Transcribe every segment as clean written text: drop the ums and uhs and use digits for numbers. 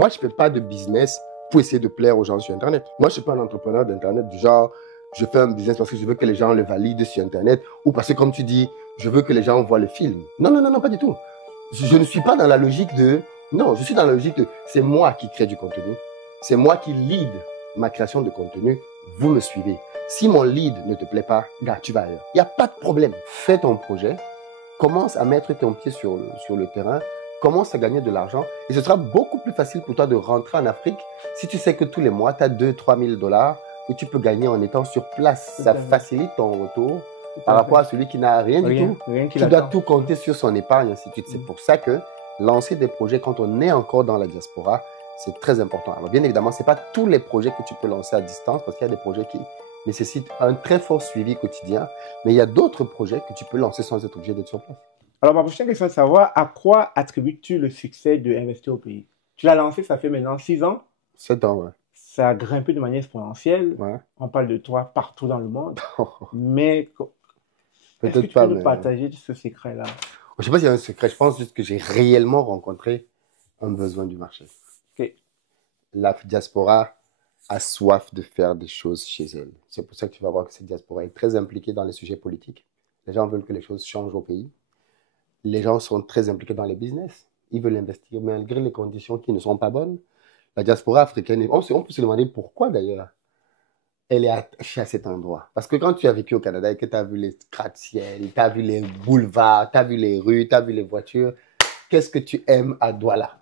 Moi, je ne fais pas de business pour essayer de plaire aux gens sur Internet. Moi, je ne suis pas un entrepreneur d'Internet du genre, je fais un business parce que je veux que les gens le valident sur Internet ou parce que, comme tu dis, je veux que les gens voient le film. Non, non, non, non, pas du tout. Je ne suis pas dans la logique de... Non, je suis dans la logique de... C'est moi qui crée du contenu. C'est moi qui lead ma création de contenu. Vous me suivez. Si mon lead ne te plaît pas, gars, tu vas ailleurs. Il n'y a pas de problème. Fais ton projet. Commence à mettre ton pied sur le terrain. Commence à gagner de l'argent. Et ce sera beaucoup plus facile pour toi de rentrer en Afrique si tu sais que tous les mois, tu as 2-3 000 dollars que tu peux gagner en étant sur place. Ça facilite ton retour par rapport à celui qui n'a rien du tout. Tu dois tout compter sur son épargne, ainsi de suite. C'est pour ça que lancer des projets quand on est encore dans la diaspora, c'est très important. Alors bien évidemment, ce n'est pas tous les projets que tu peux lancer à distance parce qu'il y a des projets qui nécessitent un très fort suivi quotidien, mais il y a d'autres projets que tu peux lancer sans être obligé d'être sur place. Alors ma prochaine question est de savoir à quoi attribues-tu le succès de Investir au pays? Tu l'as lancé, ça fait maintenant 6 ans. 7 ans, ouais. Ça a grimpé de manière exponentielle. Ouais. On parle de toi partout dans le monde. Mais est-ce que tu pas, peux nous partager ce secret-là? Je ne sais pas s'il y a un secret. Je pense juste que j'ai réellement rencontré un besoin du marché. Okay. La diaspora a soif de faire des choses chez elle. C'est pour ça que tu vas voir que cette diaspora est très impliquée dans les sujets politiques. Les gens veulent que les choses changent au pays. Les gens sont très impliqués dans les business. Ils veulent investir malgré les conditions qui ne sont pas bonnes. La diaspora africaine, on peut se demander pourquoi d'ailleurs elle est attachée à cet endroit. Parce que quand tu as vécu au Canada et que tu as vu les gratte-ciel, tu as vu les boulevards, tu as vu les rues, tu as vu les voitures, qu'est-ce que tu aimes à Douala?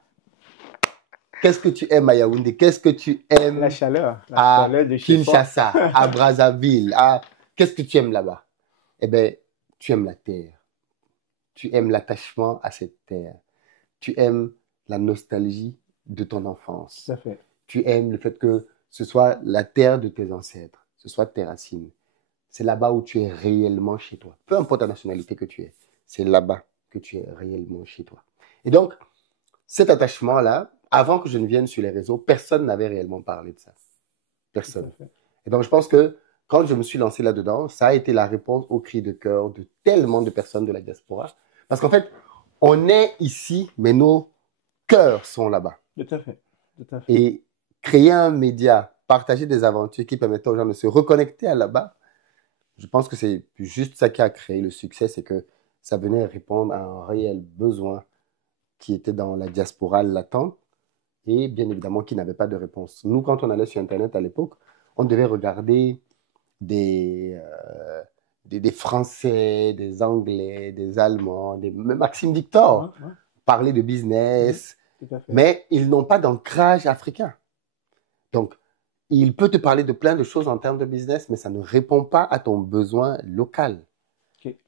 Qu'est-ce que tu aimes à Yaoundé? Qu'est-ce que tu aimes la chaleur à de Kinshasa, à Brazzaville? Qu'est-ce que tu aimes là-bas? Eh bien, tu aimes la terre. Tu aimes l'attachement à cette terre. Tu aimes la nostalgie de ton enfance. Tout à fait. Tu aimes le fait que ce soit la terre de tes ancêtres, ce soit tes racines. C'est là-bas où tu es réellement chez toi. Peu importe la nationalité que tu es, c'est là-bas que tu es réellement chez toi. Et donc, cet attachement-là, avant que je ne vienne sur les réseaux, personne n'avait réellement parlé de ça. Personne. Et donc, je pense que quand je me suis lancé là-dedans, ça a été la réponse au cri de cœur de tellement de personnes de la diaspora. Parce qu'en fait, on est ici, mais nos cœurs sont là-bas. Tout à fait. Tout à fait. Et créer un média, partager des aventures qui permettent aux gens de se reconnecter à là-bas, je pense que c'est juste ça qui a créé le succès, c'est que ça venait répondre à un réel besoin qui était dans la diaspora latent et bien évidemment qui n'avait pas de réponse. Nous, quand on allait sur Internet à l'époque, on devait regarder des Français, des Anglais, des Allemands, même Maxime Victor, parler de business, mais ils n'ont pas d'ancrage africain. Donc, il peut te parler de plein de choses en termes de business, mais ça ne répond pas à ton besoin local. Okay.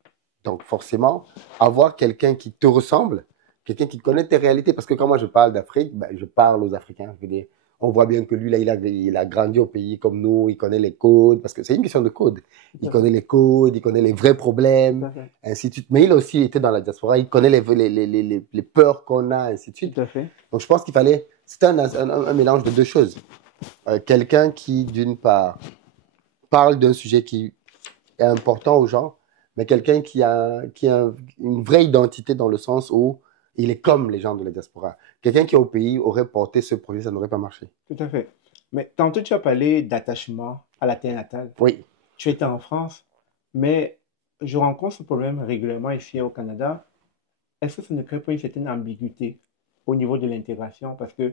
Donc, forcément, avoir quelqu'un qui te ressemble, quelqu'un qui connaît tes réalités, parce que quand moi je parle d'Afrique, ben, je parle aux Africains. Je veux dire, on voit bien que lui, là, il a grandi au pays comme nous, il connaît les codes, parce que c'est une question de code. Il connaît les codes, il connaît les vrais problèmes, ainsi de suite. Mais il a aussi été dans la diaspora, il connaît les peurs qu'on a, ainsi de suite. Donc je pense qu'il fallait, c'était un mélange de deux choses. Quelqu'un qui, d'une part, parle d'un sujet qui est important aux gens, mais quelqu'un qui a une vraie identité dans le sens où il est comme les gens de la diaspora. Quelqu'un qui est au pays aurait porté ce projet, ça n'aurait pas marché. Tout à fait. Mais tantôt, tu as parlé d'attachement à la terre natale. Oui. Tu étais en France, mais je rencontre ce problème régulièrement ici au Canada. Est-ce que ça ne crée pas une certaine ambiguïté au niveau de l'intégration? Parce qu'à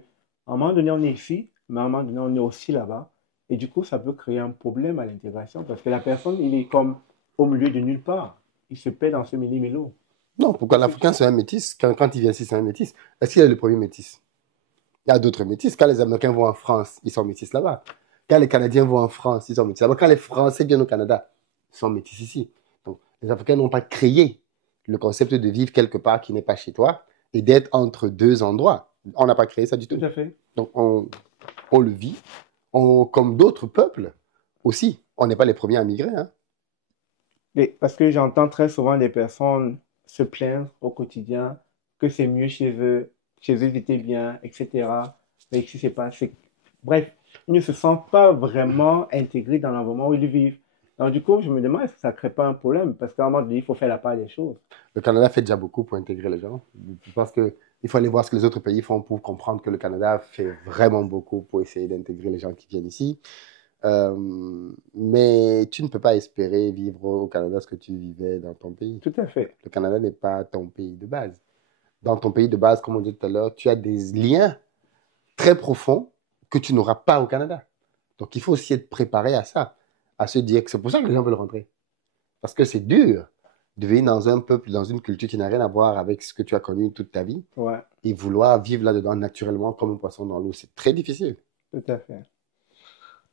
un moment donné, on est ici, mais à un moment donné, on est aussi là-bas. Et du coup, ça peut créer un problème à l'intégration parce que la personne, il est comme au milieu de nulle part. Il se perd dans ce mini-mélo. Non, pourquoi l'Africain, c'est un métis? Quand il vient ici, c'est un métis. Est-ce qu'il est le premier métis? Il y a d'autres métis. Quand les Américains vont en France, ils sont métis là-bas. Quand les Canadiens vont en France, ils sont métis là-bas. Quand les Français viennent au Canada, ils sont métis ici. Donc, les Africains n'ont pas créé le concept de vivre quelque part qui n'est pas chez toi et d'être entre deux endroits. On n'a pas créé ça du tout. Tout à fait. Donc, on le vit. Comme d'autres peuples aussi. On n'est pas les premiers à migrer. Hein. Mais parce que j'entends très souvent des personnes se plaindre au quotidien que c'est mieux chez eux ils étaient bien, etc. Mais ici, c'est pas... Bref, ils ne se sentent pas vraiment intégrés dans l'environnement où ils vivent. Alors, du coup, je me demande, est-ce que ça ne crée pas un problème? Parce qu'à un moment donné, il faut faire la part des choses. Le Canada fait déjà beaucoup pour intégrer les gens. Je pense qu'il faut aller voir ce que les autres pays font pour comprendre que le Canada fait vraiment beaucoup pour essayer d'intégrer les gens qui viennent ici. Mais tu ne peux pas espérer vivre au Canada ce que tu vivais dans ton pays. Tout à fait. Le Canada n'est pas ton pays de base. Dans ton pays de base, comme on dit tout à l'heure, tu as des liens très profonds que tu n'auras pas au Canada. Donc, il faut aussi être préparé à ça, à se dire que c'est pour ça que les gens veulent rentrer. Parce que c'est dur de vivre dans un peuple, dans une culture qui n'a rien à voir avec ce que tu as connu toute ta vie Ouais, et vouloir vivre là-dedans naturellement comme un poisson dans l'eau. C'est très difficile. tout à fait.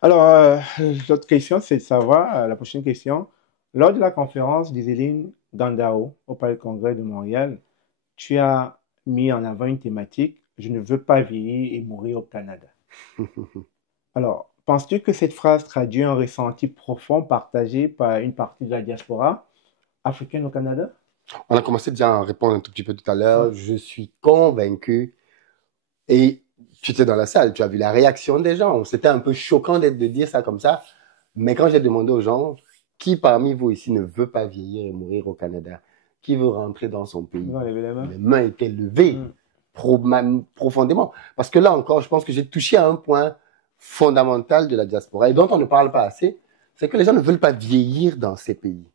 Alors, l'autre question, c'est de savoir, la prochaine question, lors de la conférence d'Iseline Gandao au Palais Congrès de Montréal, tu as mis en avant une thématique, je ne veux pas vieillir et mourir au Canada. Alors, penses-tu que cette phrase traduit un ressenti profond partagé par une partie de la diaspora africaine au Canada? On a commencé déjà à répondre un tout petit peu tout à Ouais. l'heure. Je suis convaincu. Et tu étais dans la salle, tu as vu la réaction des gens. C'était un peu choquant de dire ça comme ça. Mais quand j'ai demandé aux gens, qui parmi vous ici ne veut pas vieillir et mourir au Canada? Qui veut rentrer dans son pays? Vous enlevez les mains. Les mains étaient levées Mm. profondément. Parce que là encore, je pense que j'ai touché à un point fondamental de la diaspora et dont on ne parle pas assez, c'est que les gens ne veulent pas vieillir dans ces pays.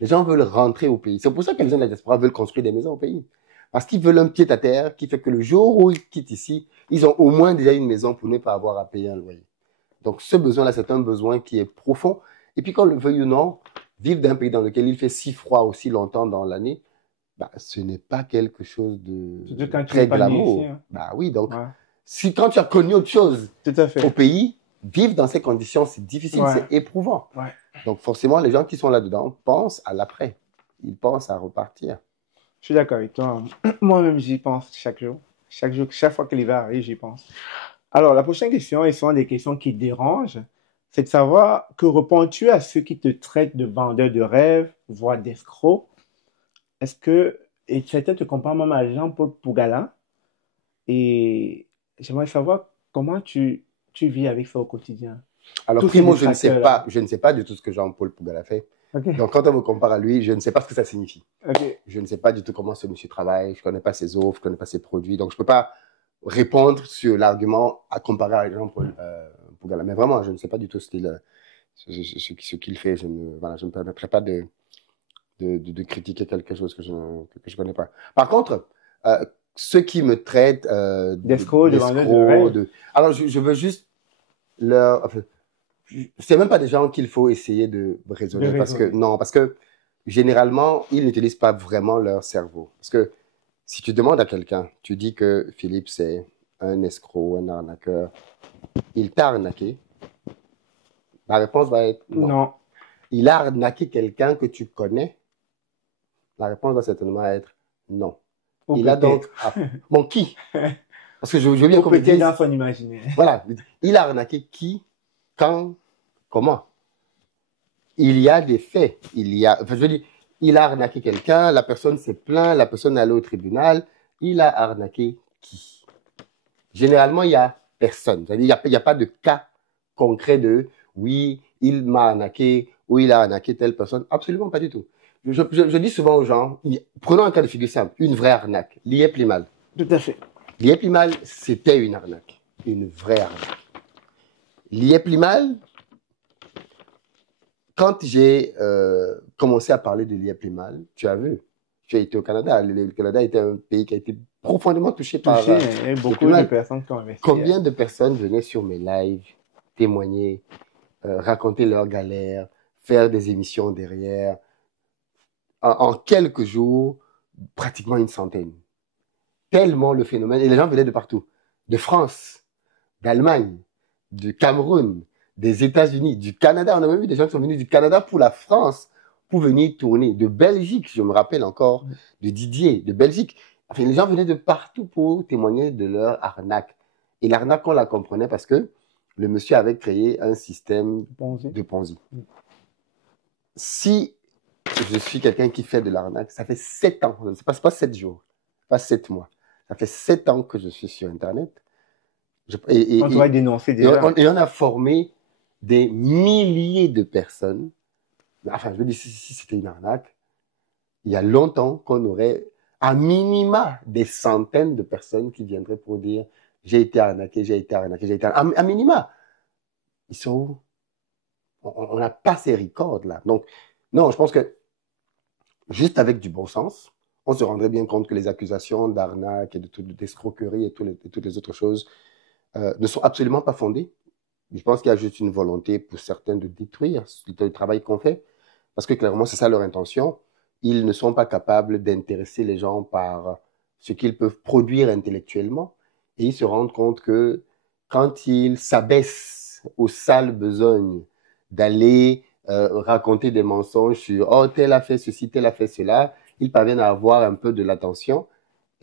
Les gens veulent rentrer au pays. C'est pour ça que les gens de la diaspora veulent construire des maisons au pays. Parce qu'ils veulent un pied à terre qui fait que le jour où ils quittent ici, ils ont au moins déjà une maison pour ne pas avoir à payer un loyer. Donc ce besoin-là, c'est un besoin qui est profond. Et puis qu'on le veuille ou non, vivre d'un pays dans lequel il fait si froid aussi longtemps dans l'année, bah, ce n'est pas quelque chose Surtout de quand tu n'es très pas né ici, glamour. hein. Bah oui, donc Ouais, si quand tu as connu autre chose tout à au fait. pays, vivre dans ces conditions, c'est difficile, Ouais, c'est éprouvant. ouais. Donc forcément, les gens qui sont là-dedans pensent à l'après. Ils pensent à repartir. Je suis d'accord avec toi. Moi-même, j'y pense chaque jour. Chaque jour, chaque fois que l'hiver arrive, j'y pense. Alors, la prochaine question, et souvent des questions qui dérangent, c'est de savoir que réponds-tu à ceux qui te traitent de vendeur de rêves, voire d'escroc? Est-ce que, et certains te comparent même à Jean-Paul Pougala, et j'aimerais savoir comment tu vis avec ça au quotidien. Alors, Tous ces primo, détracteurs-là. je ne sais pas du tout ce que Jean-Paul Pougala fait. Ok, Donc, quand on me compare à lui, je ne sais pas ce que ça signifie. ok. Je ne sais pas du tout comment ce monsieur travaille. Je ne connais pas ses offres, je ne connais pas ses produits. Donc, je ne peux pas répondre sur l'argument à comparer à Jean-Paul Pougala. Mais vraiment, je ne sais pas du tout ce qu'il fait. Voilà, je ne me permettrai pas de critiquer quelque chose que je ne connais pas. Par contre, ceux qui me traitent D'escroc, de vendeur de rêves. alors, je veux juste leur... Enfin, c'est même pas des gens qu'il faut essayer de De raisonner raisonner. non, parce que généralement, ils n'utilisent pas vraiment leur cerveau. Parce que si tu demandes à quelqu'un, tu dis que Philippe, c'est un escroc, un arnaqueur, il t'a arnaqué, la réponse va être non. Non. Il a arnaqué quelqu'un que tu connais, la réponse va certainement être non. Ou Il a donc... peut-être. Bon, qui? Parce que je veux bien Ou qu'on me peut-être dise... dans son imaginaire. Voilà, il a arnaqué qui, quand, comment? Il y a des faits. Enfin, je veux dire, il a arnaqué quelqu'un, la personne s'est plainte, la personne est allée au tribunal. Il a arnaqué qui? Généralement, il y a personne. C'est-à-dire, il y a pas de cas concret de oui, il m'a arnaqué ou il a arnaqué telle personne. Absolument pas du tout. Je dis souvent aux gens, prenons un cas de figure simple, une vraie arnaque. Liep Limal. Tout à fait. Liep Limal, c'était une arnaque. Une vraie arnaque. Liep Limal, quand j'ai commencé à parler de Liep Limal, tu as vu, tu as été au Canada. Le Canada était un pays qui a été profondément touché par Touché, il y a beaucoup de personnes qui ont investi. Combien de personnes venaient sur mes lives témoigner, raconter leurs galères, faire des émissions derrière? En quelques jours, pratiquement une centaine. Tellement le phénomène. Et les gens venaient de partout. De France, d'Allemagne, du Cameroun, des États-Unis, du Canada. On a même vu des gens qui sont venus du Canada pour la France, pour venir tourner. De Belgique, je me rappelle encore, de Didier, de Belgique. Enfin, les gens venaient de partout pour témoigner de leur arnaque. Et l'arnaque, on la comprenait parce que le monsieur avait créé un système de Ponzi. Si je suis quelqu'un qui fait de l'arnaque, ça fait 7 ans, c'est pas 7 jours, pas 7 mois. Ça fait 7 ans que je suis sur Internet. On doit dénoncer déjà. Et on a formé des milliers de personnes. Enfin, je veux dire, si c'était une arnaque, il y a longtemps qu'on aurait à minima des centaines de personnes qui viendraient pour dire j'ai été arnaqué, j'ai été arnaqué, j'ai été arnaqué. À minima. Ils sont où? On n'a pas ces records-là. Donc, non, je pense que juste avec du bon sens, on se rendrait bien compte que les accusations d'arnaque et d'escroquerie et toutes les autres choses ne sont absolument pas fondées. Je pense qu'il y a juste une volonté pour certains de détruire le travail qu'on fait, parce que clairement, c'est ça leur intention. Ils ne sont pas capables d'intéresser les gens par ce qu'ils peuvent produire intellectuellement, et ils se rendent compte que quand ils s'abaissent aux sales besognes d'aller raconter des mensonges sur « Oh, tel a fait ceci, tel a fait cela », ils parviennent à avoir un peu de l'attention,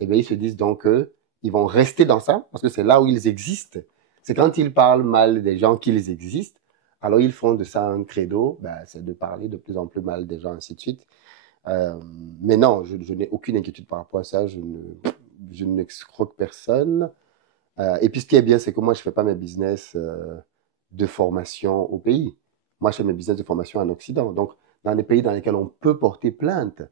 et bien ils se disent donc qu'ils vont rester dans ça, parce que c'est là où ils existent. C'est quand ils parlent mal des gens qu'ils existent, alors ils font de ça un credo, ben, c'est de parler de plus en plus mal des gens, ainsi de suite. Mais non, je n'ai aucune inquiétude par rapport à ça, je n'excroque personne. Et puis ce qui est bien, c'est que moi, je ne fais pas mes business de formation au pays. Moi, je fais mes business de formation en Occident. Donc, dans les pays dans lesquels on peut porter plainte,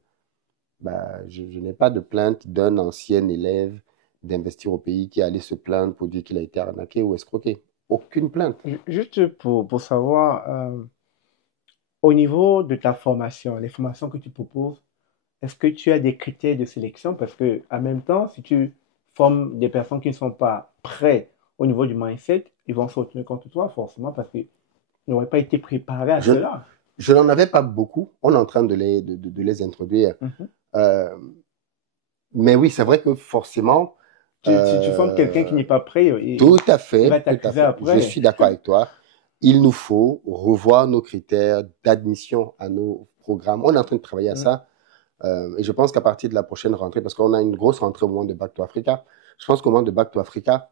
ben, je n'ai pas de plainte d'un ancien élève d'investir au pays qui allait se plaindre pour dire qu'il a été arnaqué ou escroqué. Aucune plainte. Juste pour savoir, au niveau de ta formation, les formations que tu proposes, est-ce que tu as des critères de sélection? Parce que, en même temps, si tu formes des personnes qui ne sont pas prêtes au niveau du mindset, ils vont se retourner contre toi, forcément, parce qu'ils n'auraient pas été préparés à Je, cela. je n'en avais pas beaucoup. On est en train de les introduire. Mhm. Mais oui, c'est vrai que forcément, Tu formes quelqu'un qui n'est pas prêt et tout à il fait, va tout à t'accuser fait. Je après. suis d'accord avec toi. Il nous faut revoir nos critères d'admission à nos programmes. On est en train de travailler à Mm. ça. Et je pense qu'à partir de la prochaine rentrée, parce qu'on a une grosse rentrée au moment de Back to Africa, je pense qu'au moment de Back to Africa,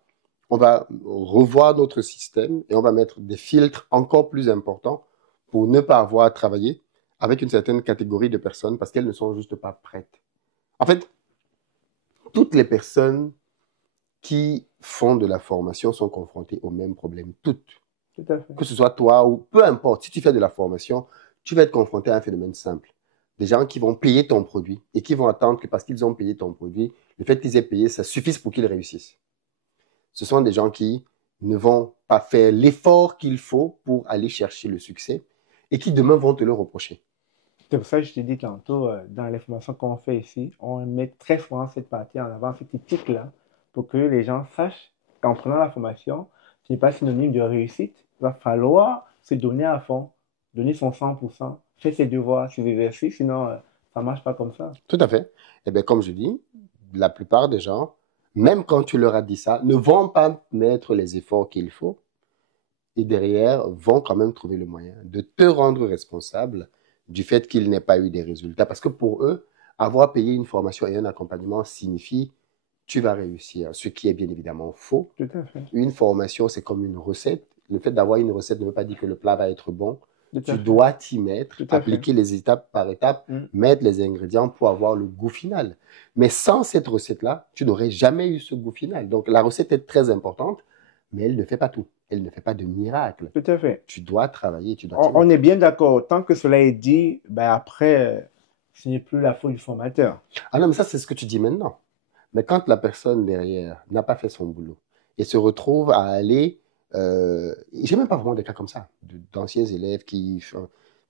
on va revoir notre système et on va mettre des filtres encore plus importants pour ne pas avoir à travailler avec une certaine catégorie de personnes parce qu'elles ne sont juste pas prêtes. En fait, toutes les personnes qui font de la formation sont confrontées au même problème, toutes. Tout à fait. Que ce soit toi ou peu importe, si tu fais de la formation, tu vas être confronté à un phénomène simple. Des gens qui vont payer ton produit et qui vont attendre que parce qu'ils ont payé ton produit, le fait qu'ils aient payé, ça suffise pour qu'ils réussissent. Ce sont des gens qui ne vont pas faire l'effort qu'il faut pour aller chercher le succès et qui demain vont te le reprocher. C'est pour ça que je t'ai dit tantôt, dans les formations qu'on fait ici, on met très souvent cette partie en avant, cette éthique-là, pour que les gens sachent qu'en prenant la formation, ce n'est pas synonyme de réussite. Il va falloir se donner à fond, donner son 100%, faire ses devoirs, ses exercices, sinon ça ne marche pas comme ça. Tout à fait. Et bien, comme je dis, la plupart des gens, même quand tu leur as dit ça, ne vont pas mettre les efforts qu'il faut et derrière vont quand même trouver le moyen de te rendre responsable du fait qu'il n'ait pas eu des résultats. Parce que pour eux, avoir payé une formation et un accompagnement signifie tu vas réussir, ce qui est bien évidemment faux. Tout à fait. Une formation, c'est comme une recette. Le fait d'avoir une recette ne veut pas dire que le plat va être bon. Tout à Tu fait. dois t'y mettre, Tout à fait. appliquer les étapes par étapes, Mm. mettre les ingrédients pour avoir le goût final. Mais sans cette recette-là, tu n'aurais jamais eu ce goût final. Donc la recette est très importante, mais elle ne fait pas tout. Elle ne fait pas de miracle. Tout à fait. Tu dois travailler, tu dois t'y On mettre. est bien d'accord. Tant que cela est dit, ben après, ce n'est plus la faute du formateur. Ah non, mais ça, c'est ce que tu dis maintenant. Mais quand la personne derrière n'a pas fait son boulot et se retrouve à aller... j'ai même pas vraiment des cas comme ça, d'anciens élèves qui...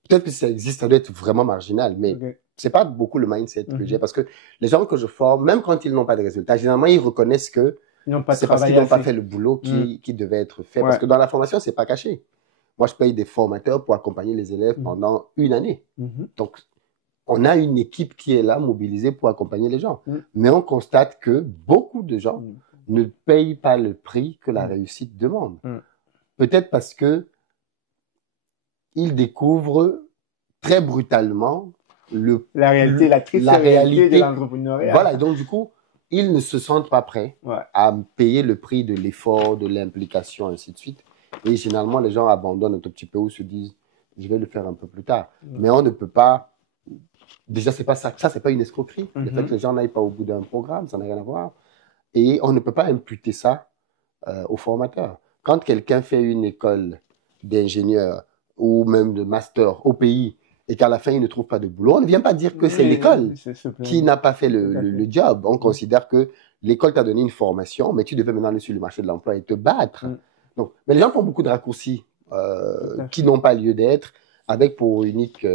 Peut-être que ça existe, ça doit être vraiment marginal, mais Ok. c'est pas beaucoup le mindset que j'ai Mhm. parce que les gens que je forme, même quand ils n'ont pas de résultats, généralement, ils reconnaissent que Ils n'ont pas c'est parce qu'ils travaillé n'ont pas assez. fait le boulot qui devait être fait. Parce Ouais. que dans la formation, c'est pas caché. Moi, je paye des formateurs pour accompagner les élèves Mhm. pendant une année. Mhm. Donc, on a une équipe qui est là, mobilisée pour accompagner les gens. Mm. Mais on constate que beaucoup de gens Mm. ne payent pas le prix que la Mm. réussite demande. Mm. Peut-être parce que ils découvrent très brutalement La réalité, la triste la réalité de réalité. l'entrepreneuriat. Voilà, et donc du coup, ils ne se sentent pas prêts Ouais. à payer le prix de l'effort, de l'implication, ainsi de suite. Et généralement, les gens abandonnent un tout petit peu ou se disent, je vais le faire un peu plus tard. Mm. Mais on ne peut pas... Déjà, c'est pas ça. Ça, c'est pas une escroquerie. Le fait Mhm. que les gens n'aillent pas au bout d'un programme, ça n'a rien à voir. Et on ne peut pas imputer ça aux formateurs. Quand quelqu'un fait une école d'ingénieurs ou même de masters au pays et qu'à la fin, ils ne trouvent pas de boulot, on ne vient pas dire que c'est l'école qui n'a pas fait le job. On considère que l'école t'a donné une formation, mais tu devais maintenant aller sur le marché de l'emploi et te battre. Donc, mais les gens font beaucoup de raccourcis qui n'ont pas lieu d'être, avec pour unique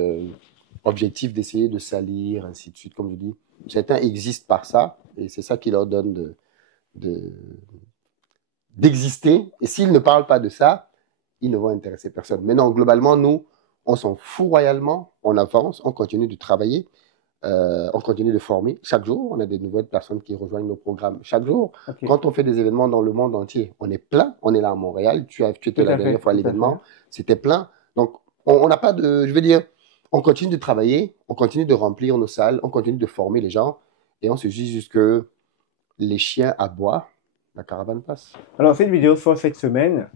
objectif d'essayer de salir, ainsi de suite, comme je dis. Certains existent par ça, et c'est ça qui leur donne d'exister. Et s'ils ne parlent pas de ça, ils ne vont intéresser personne. Mais non, globalement, nous, on s'en fout royalement, on avance, on continue de travailler, on continue de former. Chaque jour, on a des nouvelles personnes qui rejoignent nos programmes. Chaque jour, quand on fait des événements dans le monde entier, on est plein. On est là à Montréal. Tu étais la dernière fois à l'événement. C'était plein. Donc, on n'a pas de... Je veux dire, on continue de travailler, on continue de remplir nos salles, on continue de former les gens et on se dit juste que les chiens aboient, la caravane passe. Alors, cette vidéo sort cette semaine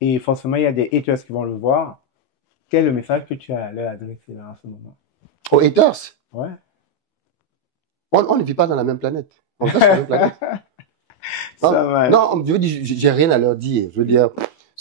et forcément, il y a des haters qui vont le voir. Quel est le message que tu as à leur adresser là en ce moment? Aux haters? Ouais. On ne vit pas dans la même planète. On vit pas sur la même planète. Non, je veux dire, j'ai rien à leur dire. Je veux dire,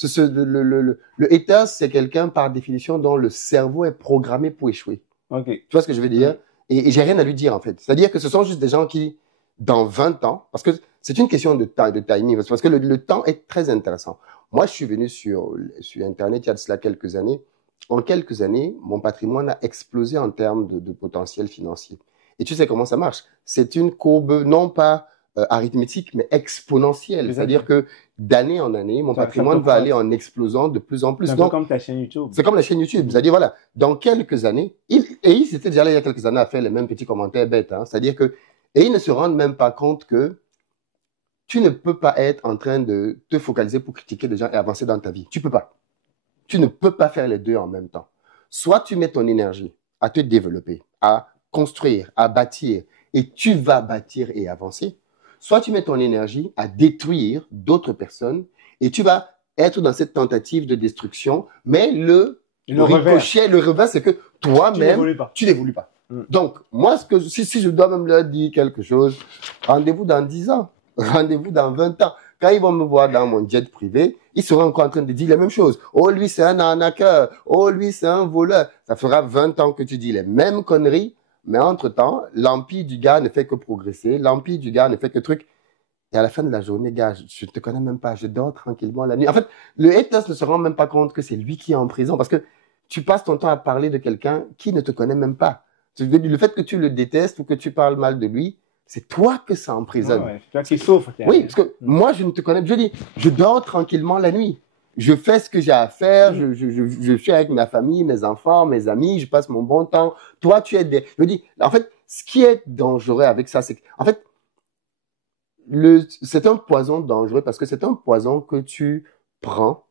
le hater, c'est quelqu'un par définition dont le cerveau est programmé pour échouer. Tu vois ce que je veux dire? Et j'ai rien à lui dire en fait. C'est-à-dire que ce sont juste des gens qui, dans 20 ans, parce que c'est une question de timing, parce que le temps est très intéressant. Moi, je suis venu sur Internet il y a de cela quelques années. En quelques années, mon patrimoine a explosé en termes de potentiel financier. Et tu sais comment ça marche? C'est une courbe non pas arithmétique, mais exponentielle. C'est-à-dire que d'année en année, mon patrimoine va aller en explosant de plus en plus. C'est comme ta chaîne YouTube. C'est comme la chaîne YouTube. C'est-à-dire, voilà, dans quelques années, il s'était déjà là il y a quelques années à faire les mêmes petits commentaires bêtes. Hein. C'est-à-dire que, et ils ne se rendent même pas compte que tu ne peux pas être en train de te focaliser pour critiquer des gens et avancer dans ta vie. Tu peux pas. Tu ne peux pas faire les deux en même temps. Soit tu mets ton énergie à te développer, à construire, à bâtir, et tu vas bâtir et avancer. Soit tu mets ton énergie à détruire d'autres personnes, et tu vas être dans cette tentative de destruction, mais le ricochet, le revers, c'est que toi-même, tu n'évolues pas. Donc, moi, si je dois même leur dire quelque chose, rendez-vous dans 10 ans, rendez-vous dans 20 ans. Quand ils vont me voir dans mon jet privé, ils seront encore en train de dire la même chose. Oh, lui, c'est un arnaqueur. Oh, lui, c'est un voleur. Ça fera 20 ans que tu dis les mêmes conneries, mais entre-temps, l'empire du gars ne fait que progresser. L'empire du gars ne fait que truc. Et à la fin de la journée, gars, je ne te connais même pas. Je dors tranquillement la nuit. En fait, le haters ne se rend même pas compte que c'est lui qui est en prison parce que tu passes ton temps à parler de quelqu'un qui ne te connaît même pas. Le fait que tu le détestes ou que tu parles mal de lui, c'est toi que ça emprisonne. C'est toi qui souffres. Oui, parce que moi, je ne te connais pas. Je dis, je dors tranquillement la nuit. Je fais ce que j'ai à faire. Je suis avec ma famille, mes enfants, mes amis. Je passe mon bon temps. Toi, tu es Je dis, en fait, ce qui est dangereux avec ça, c'est en fait, c'est un poison dangereux parce que c'est un poison que tu prends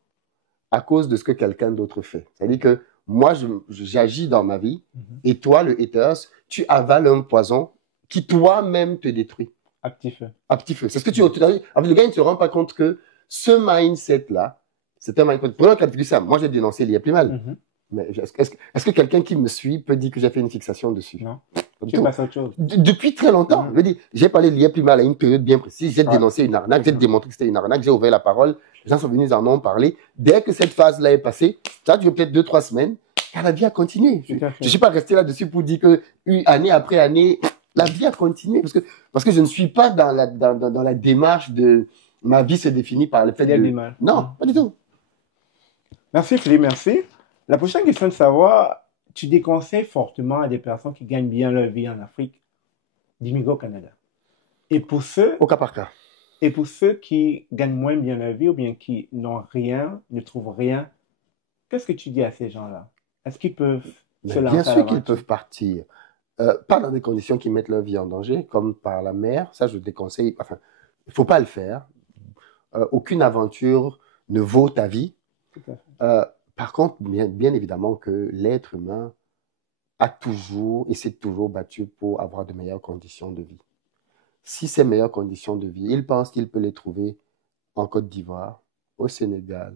à cause de ce que quelqu'un d'autre fait. C'est-à-dire que moi, j'agis dans ma vie et toi, le haters, tu avales un poison qui toi-même te détruit. À petit feu. À petit feu. C'est ce que tu as dit. Le gars, il ne se rend pas compte que ce mindset-là, c'est un mindset. Pour un cas de ça, moi, j'ai dénoncé l'IA plus mal. Mais est-ce que quelqu'un qui me suit peut dire que j'ai fait une fixation dessus? Non. Tu passes à autre chose. Depuis très longtemps. Je dis, j'ai parlé de l'IA plus mal à une période bien précise. J'ai dénoncé une arnaque. J'ai démontré que c'était une arnaque. J'ai ouvert la parole. Les gens sont venus, ils en ont parlé. Dès que cette phase-là est passée, ça a duré peut-être 2-3 semaines. La vie a continué. Je ne suis pas resté là-dessus pour dire que année après année, la vie a continué. Parce que je ne suis pas dans la démarche de ma vie se définit par le fait de... Non, pas du tout. Merci Philippe, merci. La prochaine question est de savoir, tu déconseilles fortement à des personnes qui gagnent bien leur vie en Afrique d'immigrer au Canada. Et pour ceux... Au cas par cas. Et pour ceux qui gagnent moins bien leur vie ou bien qui n'ont rien, ne trouvent rien, qu'est-ce que tu dis à ces gens-là? Est-ce qu'ils peuvent se lancer? Bien sûr qu'ils peuvent partir. Pas dans des conditions qui mettent leur vie en danger, comme par la mer. Ça, je déconseille. Enfin, il ne faut pas le faire. Aucune aventure ne vaut ta vie. Par contre, bien évidemment que l'être humain a toujours et s'est toujours battu pour avoir de meilleures conditions de vie. Si ces meilleures conditions de vie, il pense qu'il peut les trouver en Côte d'Ivoire, au Sénégal,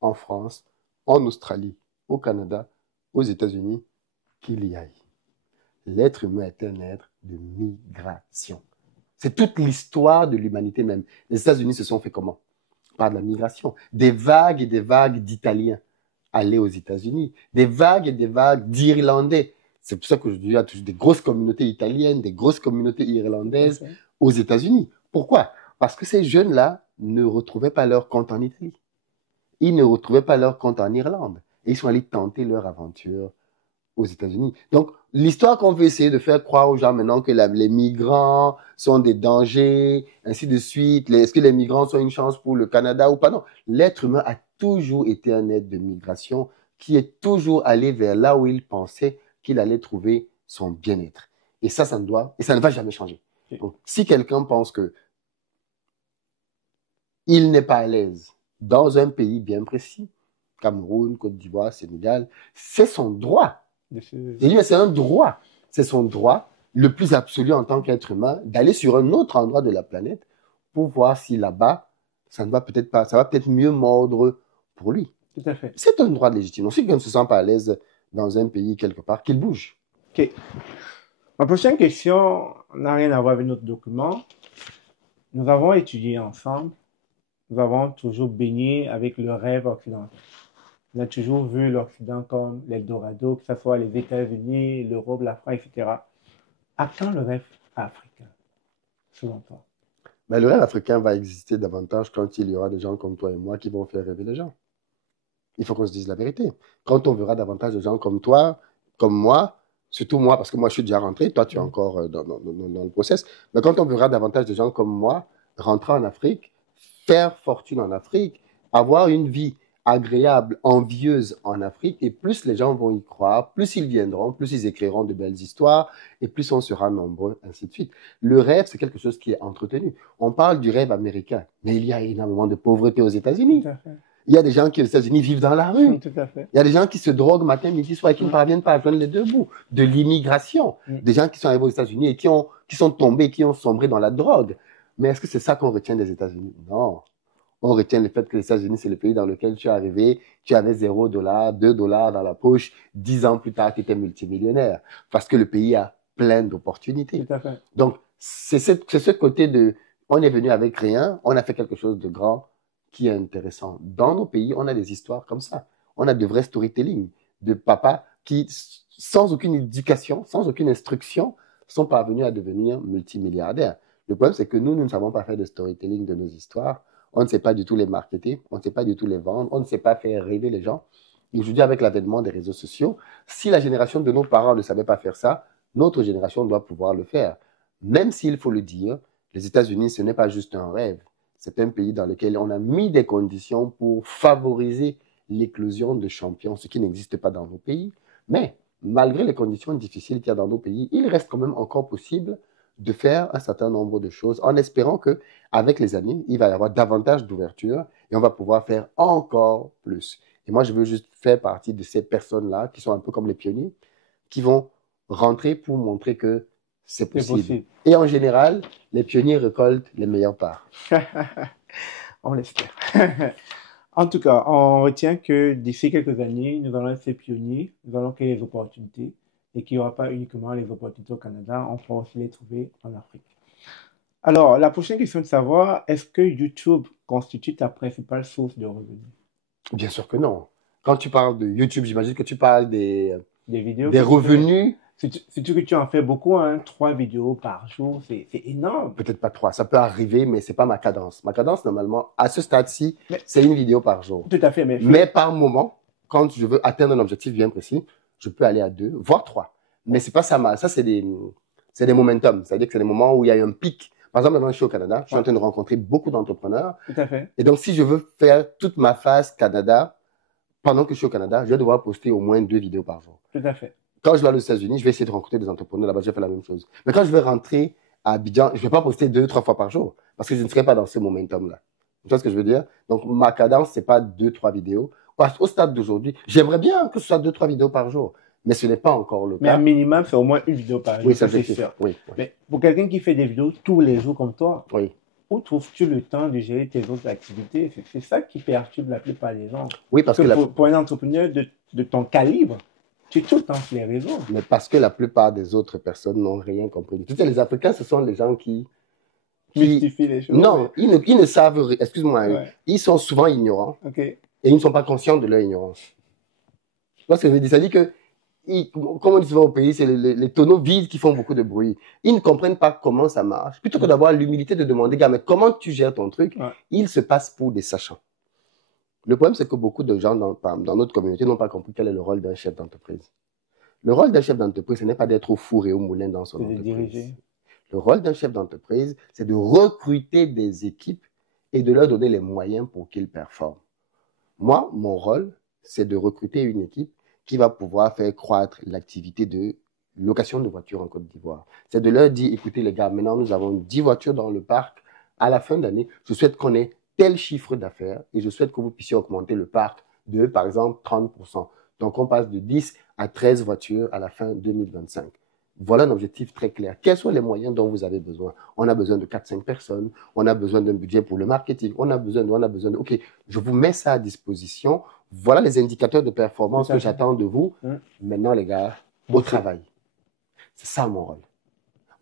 en France, en Australie, au Canada, aux États-Unis, qu'il y aille. L'être humain est un être de migration. C'est toute l'histoire de l'humanité même. Les États-Unis se sont fait comment? Par de la migration. Des vagues et des vagues d'Italiens. aller aux États-Unis. Des vagues et des vagues d'Irlandais. C'est pour ça qu'aujourd'hui, il y a toujours des grosses communautés italiennes, des grosses communautés irlandaises aux États-Unis. Pourquoi? Parce que ces jeunes-là ne retrouvaient pas leur compte en Italie. Ils ne retrouvaient pas leur compte en Irlande. Et ils sont allés tenter leur aventure aux États-Unis. Donc, l'histoire qu'on veut essayer de faire croire aux gens maintenant que les migrants sont des dangers, ainsi de suite, est-ce que les migrants sont une chance pour le Canada ou pas? Non. L'être humain a toujours été un être de migration qui est toujours allé vers là où il pensait qu'il allait trouver son bien-être. Et ça ne va jamais changer. Donc, si quelqu'un pense que il n'est pas à l'aise dans un pays bien précis, Cameroun, Côte d'Ivoire, Sénégal, c'est son droit. C'est un droit. C'est son droit le plus absolu en tant qu'être humain d'aller sur un autre endroit de la planète pour voir si là-bas, ça va peut-être mieux mordre pour lui. Tout à fait. C'est un droit légitime. Donc, si quelqu'un ne se sent pas à l'aise dans un pays quelque part, qu'il bouge. OK. Ma prochaine question n'a rien à voir avec notre document. Nous avons étudié ensemble. Nous avons toujours baigné avec le rêve occidental. On a toujours vu l'Occident comme l'Eldorado, que ce soit les États-Unis, l'Europe, la France, etc. À quand le rêve africain, selon toi? Mais le rêve africain va exister davantage quand il y aura des gens comme toi et moi qui vont faire rêver les gens. Il faut qu'on se dise la vérité. Quand on verra davantage de gens comme toi, comme moi, surtout moi, parce que moi je suis déjà rentré, toi tu es encore dans le process, mais quand on verra davantage de gens comme moi rentrer en Afrique, faire fortune en Afrique, avoir une vie agréable, envieuse en Afrique, et plus les gens vont y croire, plus ils viendront, plus ils écriront de belles histoires, et plus on sera nombreux, ainsi de suite. Le rêve, c'est quelque chose qui est entretenu. On parle du rêve américain, mais il y a énormément de pauvreté aux États-Unis. Tout à fait. Il y a des gens qui aux États-Unis vivent dans la rue. Tout à fait. Il y a des gens qui se droguent matin, midi, soir et qui ne parviennent pas à joindre les deux bouts. De l'immigration. Des gens qui sont arrivés aux États-Unis et qui sont tombés, qui ont sombré dans la drogue. Mais est-ce que c'est ça qu'on retient des États-Unis? Non. On retient le fait que les États-Unis, c'est le pays dans lequel tu es arrivé, tu avais $0, $2 dans la poche. 10 ans plus tard, tu étais multimillionnaire. Parce que le pays a plein d'opportunités. Tout à fait. Donc, c'est ce côté de, on est venu avec rien, on a fait quelque chose de grand qui est intéressant. Dans nos pays, on a des histoires comme ça. On a de vrais storytelling de papas qui, sans aucune éducation, sans aucune instruction, sont parvenus à devenir multimilliardaires. Le problème, c'est que nous ne savons pas faire de storytelling de nos histoires. On ne sait pas du tout les marketer, on ne sait pas du tout les vendre, on ne sait pas faire rêver les gens. Et aujourd'hui, avec l'avènement des réseaux sociaux, si la génération de nos parents ne savait pas faire ça, notre génération doit pouvoir le faire. Même s'il faut le dire, les États-Unis, ce n'est pas juste un rêve. C'est un pays dans lequel on a mis des conditions pour favoriser l'éclosion de champions, ce qui n'existe pas dans nos pays. Mais malgré les conditions difficiles qu'il y a dans nos pays, il reste quand même encore possible de faire un certain nombre de choses en espérant que, avec les années, il va y avoir davantage d'ouverture et on va pouvoir faire encore plus. Et moi, je veux juste faire partie de ces personnes-là qui sont un peu comme les pionniers, qui vont rentrer pour montrer que c'est possible. Et en général, les pionniers récoltent les meilleures parts. On l'espère. En tout cas, on retient que d'ici quelques années, nous allons être ces pionniers, nous allons créer les opportunités et qu'il n'y aura pas uniquement les opportunités au Canada, on pourra aussi les trouver en Afrique. Alors, la prochaine question est de savoir, est-ce que YouTube constitue ta principale source de revenus? Bien sûr que non. Quand tu parles de YouTube, j'imagine que tu parles des vidéos, des revenus. Surtout que tu en fais beaucoup, hein, 3 vidéos par jour, c'est énorme. Peut-être pas 3, ça peut arriver, mais c'est pas ma cadence. Ma cadence, normalement, à ce stade-ci, c'est une vidéo par jour. Tout à fait. Mais par moment, quand je veux atteindre un objectif bien précis, je peux aller à 2, voire 3. Mais c'est pas ça, ça c'est des momentum. C'est-à-dire que c'est des moments où il y a eu un pic. Par exemple, maintenant, je suis au Canada, je suis en train de rencontrer beaucoup d'entrepreneurs. Tout à fait. Et donc, si je veux faire toute ma phase Canada, pendant que je suis au Canada, je vais devoir poster au moins 2 vidéos par jour. Tout à fait. Quand je vais aux États-Unis, je vais essayer de rencontrer des entrepreneurs là-bas, je vais faire la même chose. Mais quand je vais rentrer à Abidjan, je ne vais pas poster 2, 3 fois par jour parce que je ne serai pas dans ce momentum-là. Tu vois ce que je veux dire? Donc, ma cadence, c'est pas 2, 3 vidéos. Parce qu'au stade d'aujourd'hui, j'aimerais bien que ce soit 2, 3 vidéos par jour. Mais ce n'est pas encore le cas. Mais un minimum, c'est au moins une vidéo par jour. Oui, ça c'est sûr. Oui. Mais pour quelqu'un qui fait des vidéos tous les jours comme toi, oui. Où trouves-tu le temps de gérer tes autres activités? C'est ça qui perturbe la plupart des gens. Oui, parce que pour un entrepreneur de ton calibre, tu es tout le temps sur les réseaux. Mais parce que la plupart des autres personnes n'ont rien compris. Tu sais, les Africains, ce sont les gens qui mystifient les choses. Non, ils ne savent, excuse-moi, ils sont souvent ignorants. Okay. Et ils ne sont pas conscients de leur ignorance. vois ce que je veux dire? Ça dit que, comme on dit souvent au pays, c'est les tonneaux vides qui font beaucoup de bruit. Ils ne comprennent pas comment ça marche. Plutôt que d'avoir l'humilité de demander, gars, mais comment tu gères ton truc? Ouais. Ils se passent pour des sachants. Le problème, c'est que beaucoup de gens dans notre communauté n'ont pas compris quel est le rôle d'un chef d'entreprise. Le rôle d'un chef d'entreprise, ce n'est pas d'être au four et au moulin dans son C'est de entreprise. diriger. Le rôle d'un chef d'entreprise, c'est de recruter des équipes et de leur donner les moyens pour qu'ils performent. Moi, mon rôle, c'est de recruter une équipe qui va pouvoir faire croître l'activité de location de voitures en Côte d'Ivoire. C'est de leur dire, écoutez les gars, maintenant nous avons 10 voitures dans le parc. À la fin d'année, je souhaite qu'on ait tel chiffre d'affaires et je souhaite que vous puissiez augmenter le parc de, par exemple, 30%. Donc, on passe de 10 à 13 voitures à la fin 2025. Voilà un objectif très clair. Quels sont les moyens dont vous avez besoin? On a besoin de 4-5 personnes. On a besoin d'un budget pour le marketing. On a besoin de... OK, je vous mets ça à disposition. Voilà les indicateurs de performance que j'attends de vous. Maintenant, les gars, au travail. C'est ça mon rôle.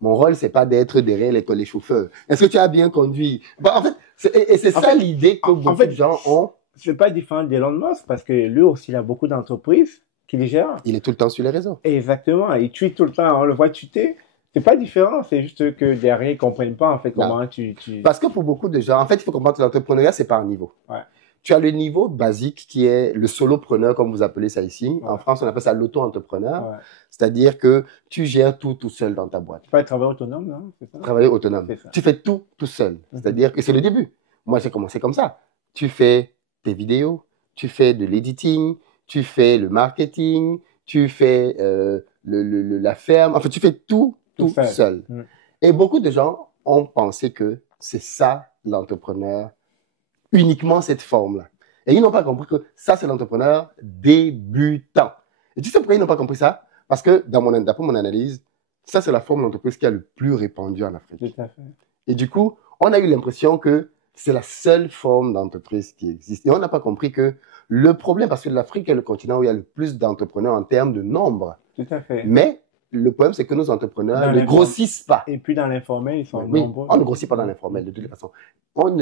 Mon rôle, c'est pas d'être derrière les chauffeurs. Est-ce que tu as bien conduit? En fait, c'est ça l'idée que beaucoup de gens ont. C'est pas différent d'Elon Musk parce que lui aussi, il a beaucoup d'entreprises qu'il gère. Il est tout le temps sur les réseaux. Exactement. Il tweet tout le temps. On le voit tweeter. C'est pas différent. C'est juste que derrière, ils comprennent pas, en fait, comment tu... Parce que pour beaucoup de gens, en fait, il faut comprendre que l'entrepreneuriat, c'est par niveau. Ouais. Tu as le niveau basique qui est le solopreneur, comme vous appelez ça ici. Ouais. En France, on appelle ça l'auto-entrepreneur. Ouais. C'est-à-dire que tu gères tout seul dans ta boîte. Tu peux travailler autonome, non? C'est ça? Travailler autonome. Tu fais tout seul. C'est-à-dire que c'est le début. Moi, j'ai commencé comme ça. Tu fais tes vidéos, tu fais de l'editing, tu fais le marketing, tu fais la ferme. Enfin, tu fais tout seul. Et beaucoup de gens ont pensé que c'est ça l'entrepreneur, uniquement cette forme-là. Et ils n'ont pas compris que ça, c'est l'entrepreneur débutant. Et tu sais pourquoi ils n'ont pas compris ça? Parce que, d'après mon analyse, ça, c'est la forme d'entreprise qui est le plus répandue en Afrique. Tout à fait. Et du coup, on a eu l'impression que c'est la seule forme d'entreprise qui existe. Et on n'a pas compris que le problème, parce que l'Afrique est le continent où il y a le plus d'entrepreneurs en termes de nombre. Tout à fait. Mais le problème, c'est que nos entrepreneurs ne grossissent pas. Et puis dans l'informel, ils sont nombreux. On ne grossit pas dans l'informel, de toute façon.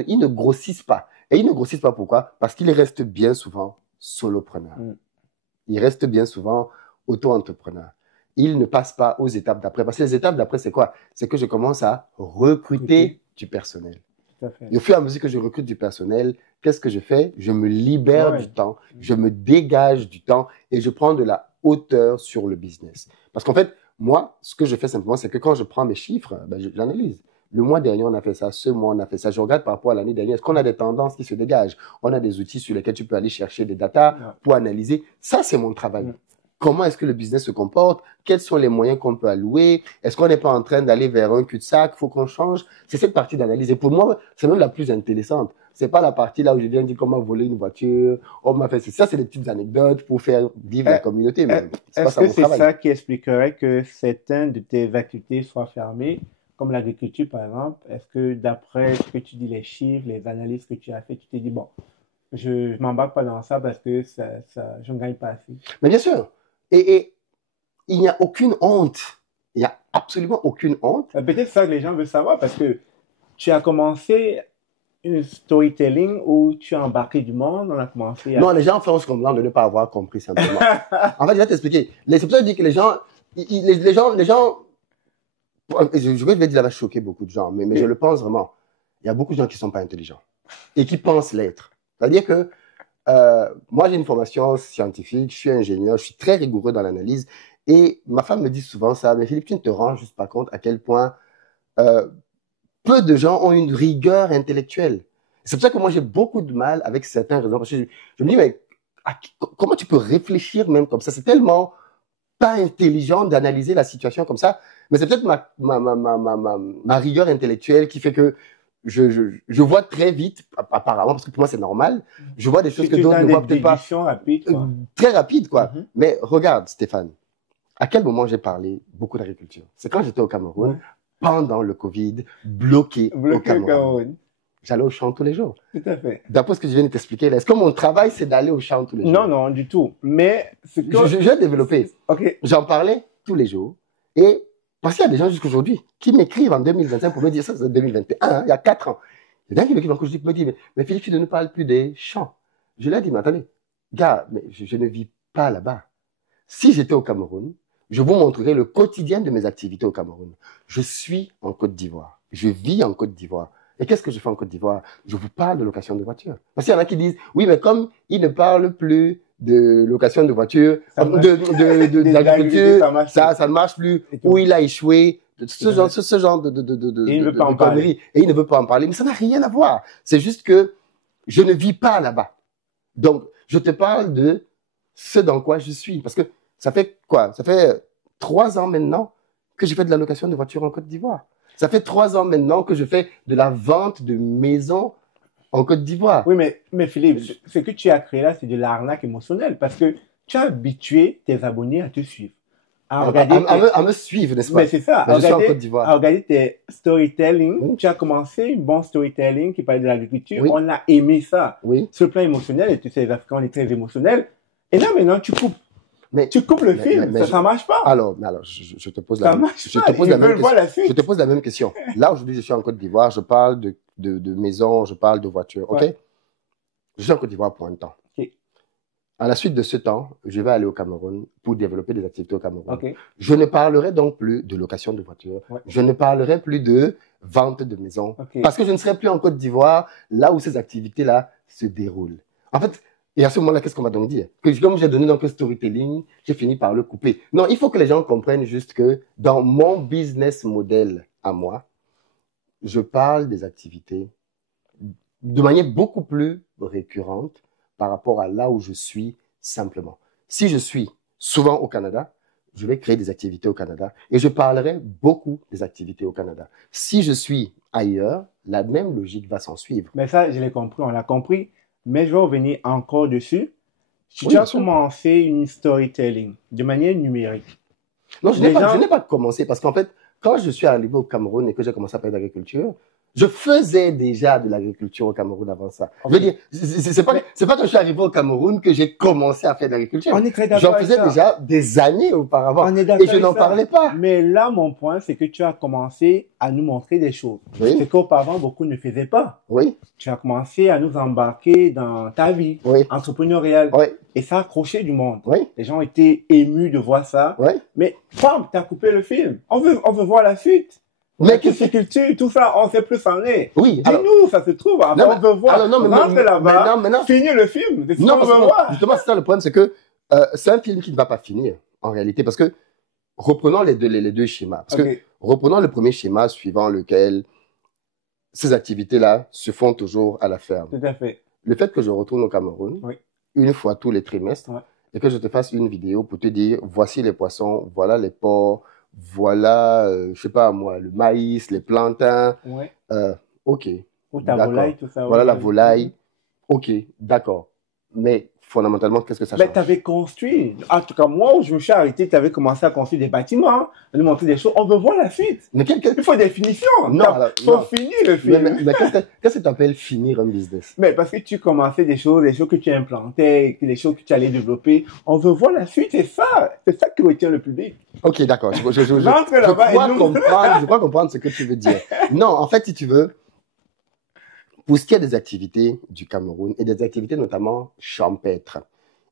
Ils ne grossissent pas. Et ils ne grossissent pas pourquoi? Parce qu'ils restent bien souvent solopreneurs. Ils restent bien souvent auto-entrepreneurs. Ils ne passent pas aux étapes d'après. Parce que les étapes d'après, c'est quoi? C'est que je commence à recruter du personnel. Et au fur et à mesure que je recrute du personnel, qu'est-ce que je fais? Je me libère du temps, je me dégage du temps et je prends de la hauteur sur le business. Parce qu'en fait, moi, ce que je fais simplement, c'est que quand je prends mes chiffres, j'analyse. Le mois dernier, on a fait ça. Ce mois, on a fait ça. Je regarde par rapport à l'année dernière. Est-ce qu'on a des tendances qui se dégagent? On a des outils sur lesquels tu peux aller chercher des datas pour analyser. Ça, c'est mon travail. Comment est-ce que le business se comporte? Quels sont les moyens qu'on peut allouer? Est-ce qu'on n'est pas en train d'aller vers un cul-de-sac? Faut qu'on change? C'est cette partie d'analyse. Et pour moi, c'est même la plus intéressante. C'est pas la partie là où je viens dire comment voler une voiture, on m'a fait ça. C'est des petites anecdotes pour faire vivre la communauté. Est-ce que c'est ça qui expliquerait que certaines de tes activités soient fermées, comme l'agriculture par exemple? Est-ce que d'après ce que tu dis, les chiffres, les analyses que tu as fait, tu t'es dit, bon, je m'embarque pas dans ça parce que je ne gagne pas assez? Mais bien sûr. Et il n'y a aucune honte. Il n'y a absolument aucune honte. Peut-être ça que les gens veulent savoir parce que tu as commencé une storytelling où tu as embarqué du monde, on a commencé à... Non, les gens font ce qu'on de ne pas avoir compris simplement. En fait, je vais t'expliquer. C'est pour ça que je dis que les gens, je vais dire, ça va choquer beaucoup de gens, mais je le pense vraiment. Il y a beaucoup de gens qui ne sont pas intelligents et qui pensent l'être. C'est-à-dire que moi, j'ai une formation scientifique, je suis ingénieur, je suis très rigoureux dans l'analyse et ma femme me dit souvent ça, mais Philippe, tu ne te rends juste pas compte à quel point peu de gens ont une rigueur intellectuelle. C'est pour ça que moi, j'ai beaucoup de mal avec certains raisons. Parce que je me dis, mais comment tu peux réfléchir même comme ça? C'est tellement pas intelligent d'analyser la situation comme ça. Mais c'est peut-être ma rigueur intellectuelle qui fait que je vois très vite, apparemment, parce que pour moi, c'est normal. Je vois des choses que d'autres ne voient peut-être pas. Rapide, quoi. Très rapide, quoi. Mais regarde, Stéphane, à quel moment j'ai parlé beaucoup d'agriculture? C'est quand j'étais au Cameroun, pendant le Covid, bloqué au Cameroun. J'allais au champ tous les jours. Tout à fait. D'après ce que je viens de t'expliquer, est-ce que mon travail, c'est d'aller au champ tous les jours? Non, non, du tout. Mais je vais développer. Okay. J'en parlais tous les jours. Et parce qu'il y a des gens jusqu'aujourd'hui qui m'écrivent en 2025 pour me dire ça, c'est 2021, il y a 4 ans. Il y a des gens qui m'écrivent encore, me disent, mais Philippe, tu ne nous parles plus des champs. Je leur ai dit, mais attendez, gars, mais je ne vis pas là-bas. Si j'étais au Cameroun, je vous montrerai le quotidien de mes activités au Cameroun. Je suis en Côte d'Ivoire. Je vis en Côte d'Ivoire. Et qu'est-ce que je fais en Côte d'Ivoire? Je vous parle de location de voiture. Parce qu'il y en a qui disent, oui, mais comme ils ne parlent plus de location de voiture, d'agriculture, ça ne marche plus, ou il a échoué, ce genre Et il ne veut pas en parler. Et il ne veut pas en parler. Mais ça n'a rien à voir. C'est juste que je ne vis pas là-bas. Donc, je te parle de ce dans quoi je suis. Parce que ça fait quoi? Ça fait 3 ans maintenant que je fais de la location de voiture en Côte d'Ivoire. Ça fait 3 ans maintenant que je fais de la vente de maisons en Côte d'Ivoire. Oui, mais Philippe, ce que tu as créé là, c'est de l'arnaque émotionnelle parce que tu as habitué tes abonnés à te suivre. À me suivre, n'est-ce pas? Mais c'est ça. Je suis en Côte d'Ivoire. À regarder tes storytelling. Oui. Tu as commencé une bonne storytelling qui parlait de l'agriculture. Oui. On a aimé ça. Oui. Sur le plan émotionnel, et tu sais, les Africains, on est très émotionnels. Et là, maintenant, tu coupes. Mais, tu coupes le film. Ça ne marche pas. Alors, je te pose la même question. Je te pose la même question. Là, aujourd'hui, je suis en Côte d'Ivoire. Je parle de maison, je parle de voiture. OK? Ouais. Je suis en Côte d'Ivoire pour un temps. Okay. À la suite de ce temps, je vais aller au Cameroun pour développer des activités au Cameroun. Okay. Je ne parlerai donc plus de location de voiture. Ouais. Je ne parlerai plus de vente de maison. Okay. Parce que je ne serai plus en Côte d'Ivoire, là où ces activités-là se déroulent. En fait, et à ce moment-là, qu'est-ce qu'on va donc dire? Que comme j'ai donné donc le storytelling, j'ai fini par le couper. Non, il faut que les gens comprennent juste que dans mon business model à moi, je parle des activités de manière beaucoup plus récurrente par rapport à là où je suis simplement. Si je suis souvent au Canada, je vais créer des activités au Canada et je parlerai beaucoup des activités au Canada. Si je suis ailleurs, la même logique va s'en suivre. Mais ça, je l'ai compris, on l'a compris. Mais je vais revenir encore dessus. Tu as commencé une storytelling de manière numérique. Non, je n'ai pas commencé parce qu'en fait, quand je suis arrivé au Cameroun et que j'ai commencé à parler d'agriculture, je faisais déjà de l'agriculture au Cameroun avant ça. Okay. Je veux dire, c'est pas quand je suis arrivé au Cameroun que j'ai commencé à faire de l'agriculture. On est très d'accord. J'en faisais déjà des années auparavant. On est d'accord. Et je n'en parlais pas. Mais là, mon point, c'est que tu as commencé à nous montrer des choses. Oui. C'est qu'auparavant, beaucoup ne faisaient pas. Oui. Tu as commencé à nous embarquer dans ta vie entrepreneuriale. Oui. Et ça a accroché du monde. Oui. Les gens étaient émus de voir ça. Oui. Mais, bam, tu as coupé le film. On veut voir la suite. Mais culture, tout ça, on sait plus s'en est. Oui. Dis-nous, ça se trouve. On veut voir. Alors, non, mais rentre là-bas, finir le film. C'est ce qu'on veut voir. Justement, c'est ça le problème, c'est que c'est un film qui ne va pas finir, en réalité, parce que reprenons les deux schémas. Parce que reprenons le premier schéma suivant lequel ces activités-là se font toujours à la ferme. Tout à fait. Le fait que je retourne au Cameroun, une fois tous les trimestres, et que je te fasse une vidéo pour te dire, voici les poissons, voilà les porcs, voilà, je sais pas moi, le maïs, les plantains. Ok. Ou ta volaille, tout ça. Voilà la volaille. Ok, d'accord. Mais fondamentalement, qu'est-ce que ça change? Mais tu avais construit. En tout cas, moi, où je me suis arrêté, tu avais commencé à construire des bâtiments, à nous montrer des choses. On veut voir la suite. Mais il faut des finitions. Non, il faut finir le film. Mais qu'est-ce que tu appelles finir un business? Mais parce que tu commençais des choses que tu implantais, des choses que tu allais développer. On veut voir la suite, c'est ça. C'est ça qui retient le public. Ok, d'accord. Je crois comprendre ce que tu veux dire. Non, en fait, si tu veux, pour ce qui est des activités du Cameroun et des activités notamment champêtres,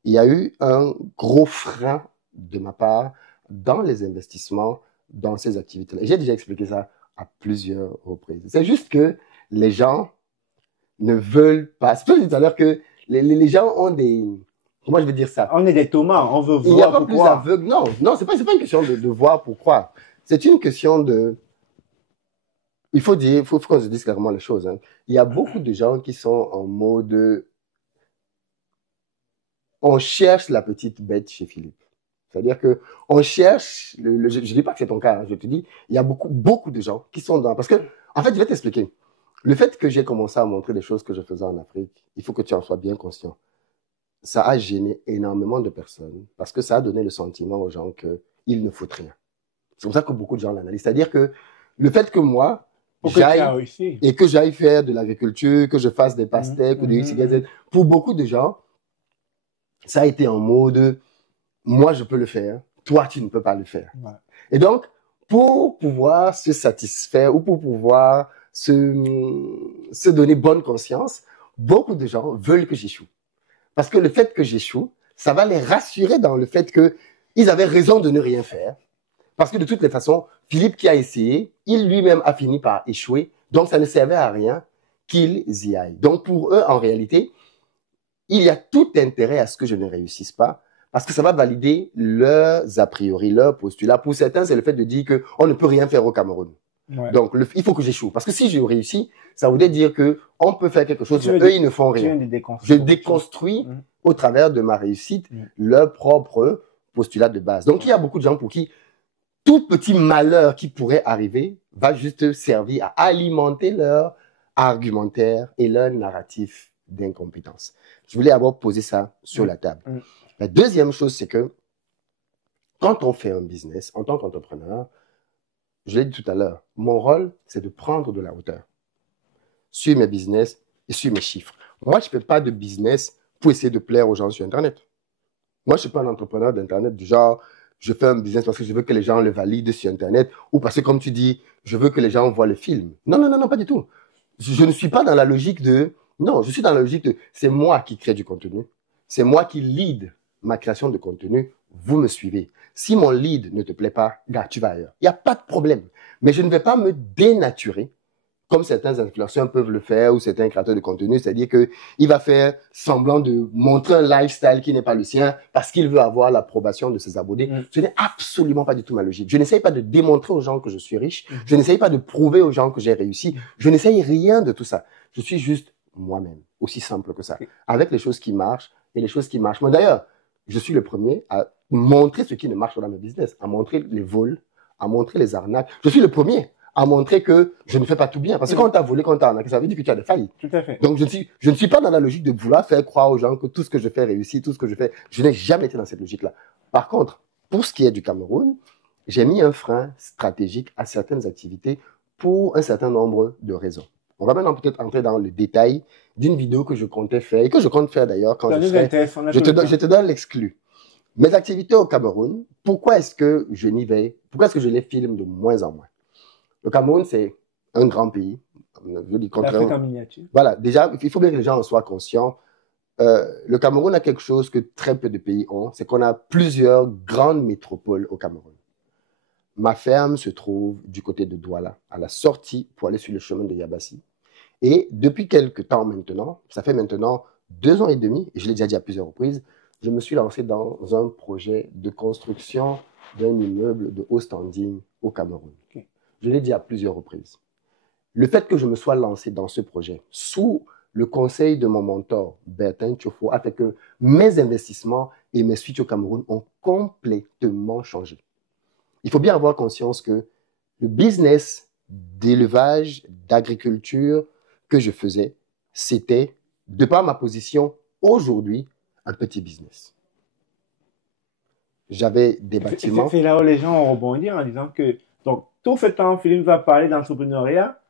il y a eu un gros frein de ma part dans les investissements dans ces activités-là. J'ai déjà expliqué ça à plusieurs reprises. C'est juste que les gens ne veulent pas. C'est tout à l'heure que les gens ont des... Comment je veux dire ça? On est des tomates, on veut voir pourquoi. Il n'y a pas plus aveugle. Non, c'est pas une question de voir pourquoi. C'est une question de... Il faut qu'on se dise clairement les choses. Hein. Il y a beaucoup de gens qui sont en mode... On cherche la petite bête chez Philippe. C'est-à-dire que on cherche... je ne dis pas que c'est ton cas, hein, je te dis, il y a beaucoup de gens qui sont dans... Parce que, en fait, je vais t'expliquer. Le fait que j'ai commencé à montrer des choses que je faisais en Afrique, il faut que tu en sois bien conscient. Ça a gêné énormément de personnes parce que ça a donné le sentiment aux gens qu'il ne faut rien. C'est comme ça que beaucoup de gens l'analysent. C'est-à-dire que le fait que moi... et que j'aille faire de l'agriculture, que je fasse des pastèques ou des XYZ. Pour beaucoup de gens, ça a été en mode, moi je peux le faire, toi tu ne peux pas le faire. Ouais. Et donc, pour pouvoir se satisfaire ou pour pouvoir se donner bonne conscience, beaucoup de gens veulent que j'échoue. Parce que le fait que j'échoue, ça va les rassurer dans le fait que ils avaient raison de ne rien faire. Parce que de toutes les façons, Philippe qui a essayé, il lui-même a fini par échouer. Donc, ça ne servait à rien qu'ils y aillent. Donc, pour eux, en réalité, il y a tout intérêt à ce que je ne réussisse pas parce que ça va valider leurs a priori, leurs postulats. Pour certains, c'est le fait de dire qu'on ne peut rien faire au Cameroun. Ouais. Donc, il faut que j'échoue. Parce que si je réussis, ça voudrait dire qu'on peut faire quelque chose, mais eux, ils ne font rien. Je déconstruis au travers de ma réussite leur propre postulat de base. Donc, il y a beaucoup de gens pour qui tout petit malheur qui pourrait arriver va juste servir à alimenter leur argumentaire et leur narratif d'incompétence. Je voulais avoir posé ça sur la table. La deuxième chose, c'est que quand on fait un business, en tant qu'entrepreneur, je l'ai dit tout à l'heure, mon rôle, c'est de prendre de la hauteur sur mes business et sur mes chiffres. Moi, je ne fais pas de business pour essayer de plaire aux gens sur Internet. Moi, je ne suis pas un entrepreneur d'Internet du genre, je fais un business parce que je veux que les gens le valident sur Internet ou parce que, comme tu dis, je veux que les gens voient le film. Non, non, non, non, pas du tout. Je ne suis pas dans la logique de... Non, je suis dans la logique de... C'est moi qui crée du contenu. C'est moi qui lead ma création de contenu. Vous me suivez. Si mon lead ne te plaît pas, gars, tu vas ailleurs. Il n'y a pas de problème. Mais je ne vais pas me dénaturer comme certains influenceurs peuvent le faire ou certains créateurs de contenu, c'est-à-dire qu'il va faire semblant de montrer un lifestyle qui n'est pas le sien parce qu'il veut avoir l'approbation de ses abonnés. Ce n'est absolument pas du tout ma logique. Je n'essaye pas de démontrer aux gens que je suis riche. Je n'essaye pas de prouver aux gens que j'ai réussi. Je n'essaye rien de tout ça. Je suis juste moi-même, aussi simple que ça, avec les choses qui marchent et les choses qui marchent. Moi, d'ailleurs, je suis le premier à montrer ce qui ne marche pas dans mes business, à montrer les vols, à montrer les arnaques. Je suis le premier à montrer que je ne fais pas tout bien. Parce que quand on t'a volé, quand on t'a arnaqué, ça veut dire que tu as des failles. Tout à fait. Donc, je ne suis pas dans la logique de vouloir faire croire aux gens que tout ce que je fais réussit, tout ce que je fais. Je n'ai jamais été dans cette logique-là. Par contre, pour ce qui est du Cameroun, j'ai mis un frein stratégique à certaines activités pour un certain nombre de raisons. On va maintenant peut-être entrer dans le détail d'une vidéo que je comptais faire et que je compte faire d'ailleurs quand je serai... Je te donne l'exclu. Mes activités au Cameroun, pourquoi est-ce que je n'y vais? Pourquoi est-ce que je les filme de moins en moins? Le Cameroun, c'est un grand pays. Je dis l'Afrique en miniature. Voilà, déjà, il faut bien que les gens en soient conscients. Le Cameroun a quelque chose que très peu de pays ont, c'est qu'on a plusieurs grandes métropoles au Cameroun. Ma ferme se trouve du côté de Douala, à la sortie pour aller sur le chemin de Yabassi. Et depuis quelques temps maintenant, ça fait maintenant 2 ans et demi, et je l'ai déjà dit à plusieurs reprises, je me suis lancé dans un projet de construction d'un immeuble de haut standing au Cameroun. Okay. Je l'ai dit à plusieurs reprises. Le fait que je me sois lancé dans ce projet, sous le conseil de mon mentor, Bertin Tchofo, a fait que mes investissements et mes suites au Cameroun ont complètement changé. Il faut bien avoir conscience que le business d'élevage, d'agriculture que je faisais, c'était, de par ma position aujourd'hui, un petit business. J'avais des bâtiments. C'est là où les gens ont rebondi en disant que, donc, tout ce temps, Philippe va parler d'entrepreneuriat,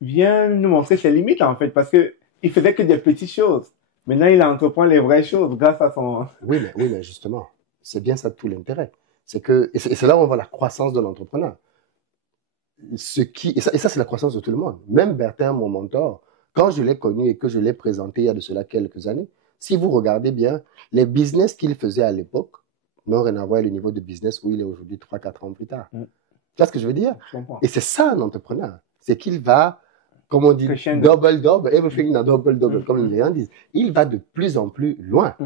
vient nous montrer ses limites, en fait, parce qu'il faisait que des petites choses. Maintenant, il entreprend les vraies choses grâce à son... Oui, mais justement, c'est bien ça tout l'intérêt. Et c'est là où on voit la croissance de l'entrepreneur. Et ça c'est la croissance de tout le monde. Même Bertin, mon mentor, quand je l'ai connu et que je l'ai présenté il y a de cela quelques années, si vous regardez bien, les business qu'il faisait à l'époque n'ont rien à voir avec le niveau de business où il est aujourd'hui 3-4 ans plus tard. Tu vois ce que je veux dire? Et c'est ça un entrepreneur. C'est qu'il va, comme on dit, double, everything in double, comme les gens disent. Il va de plus en plus loin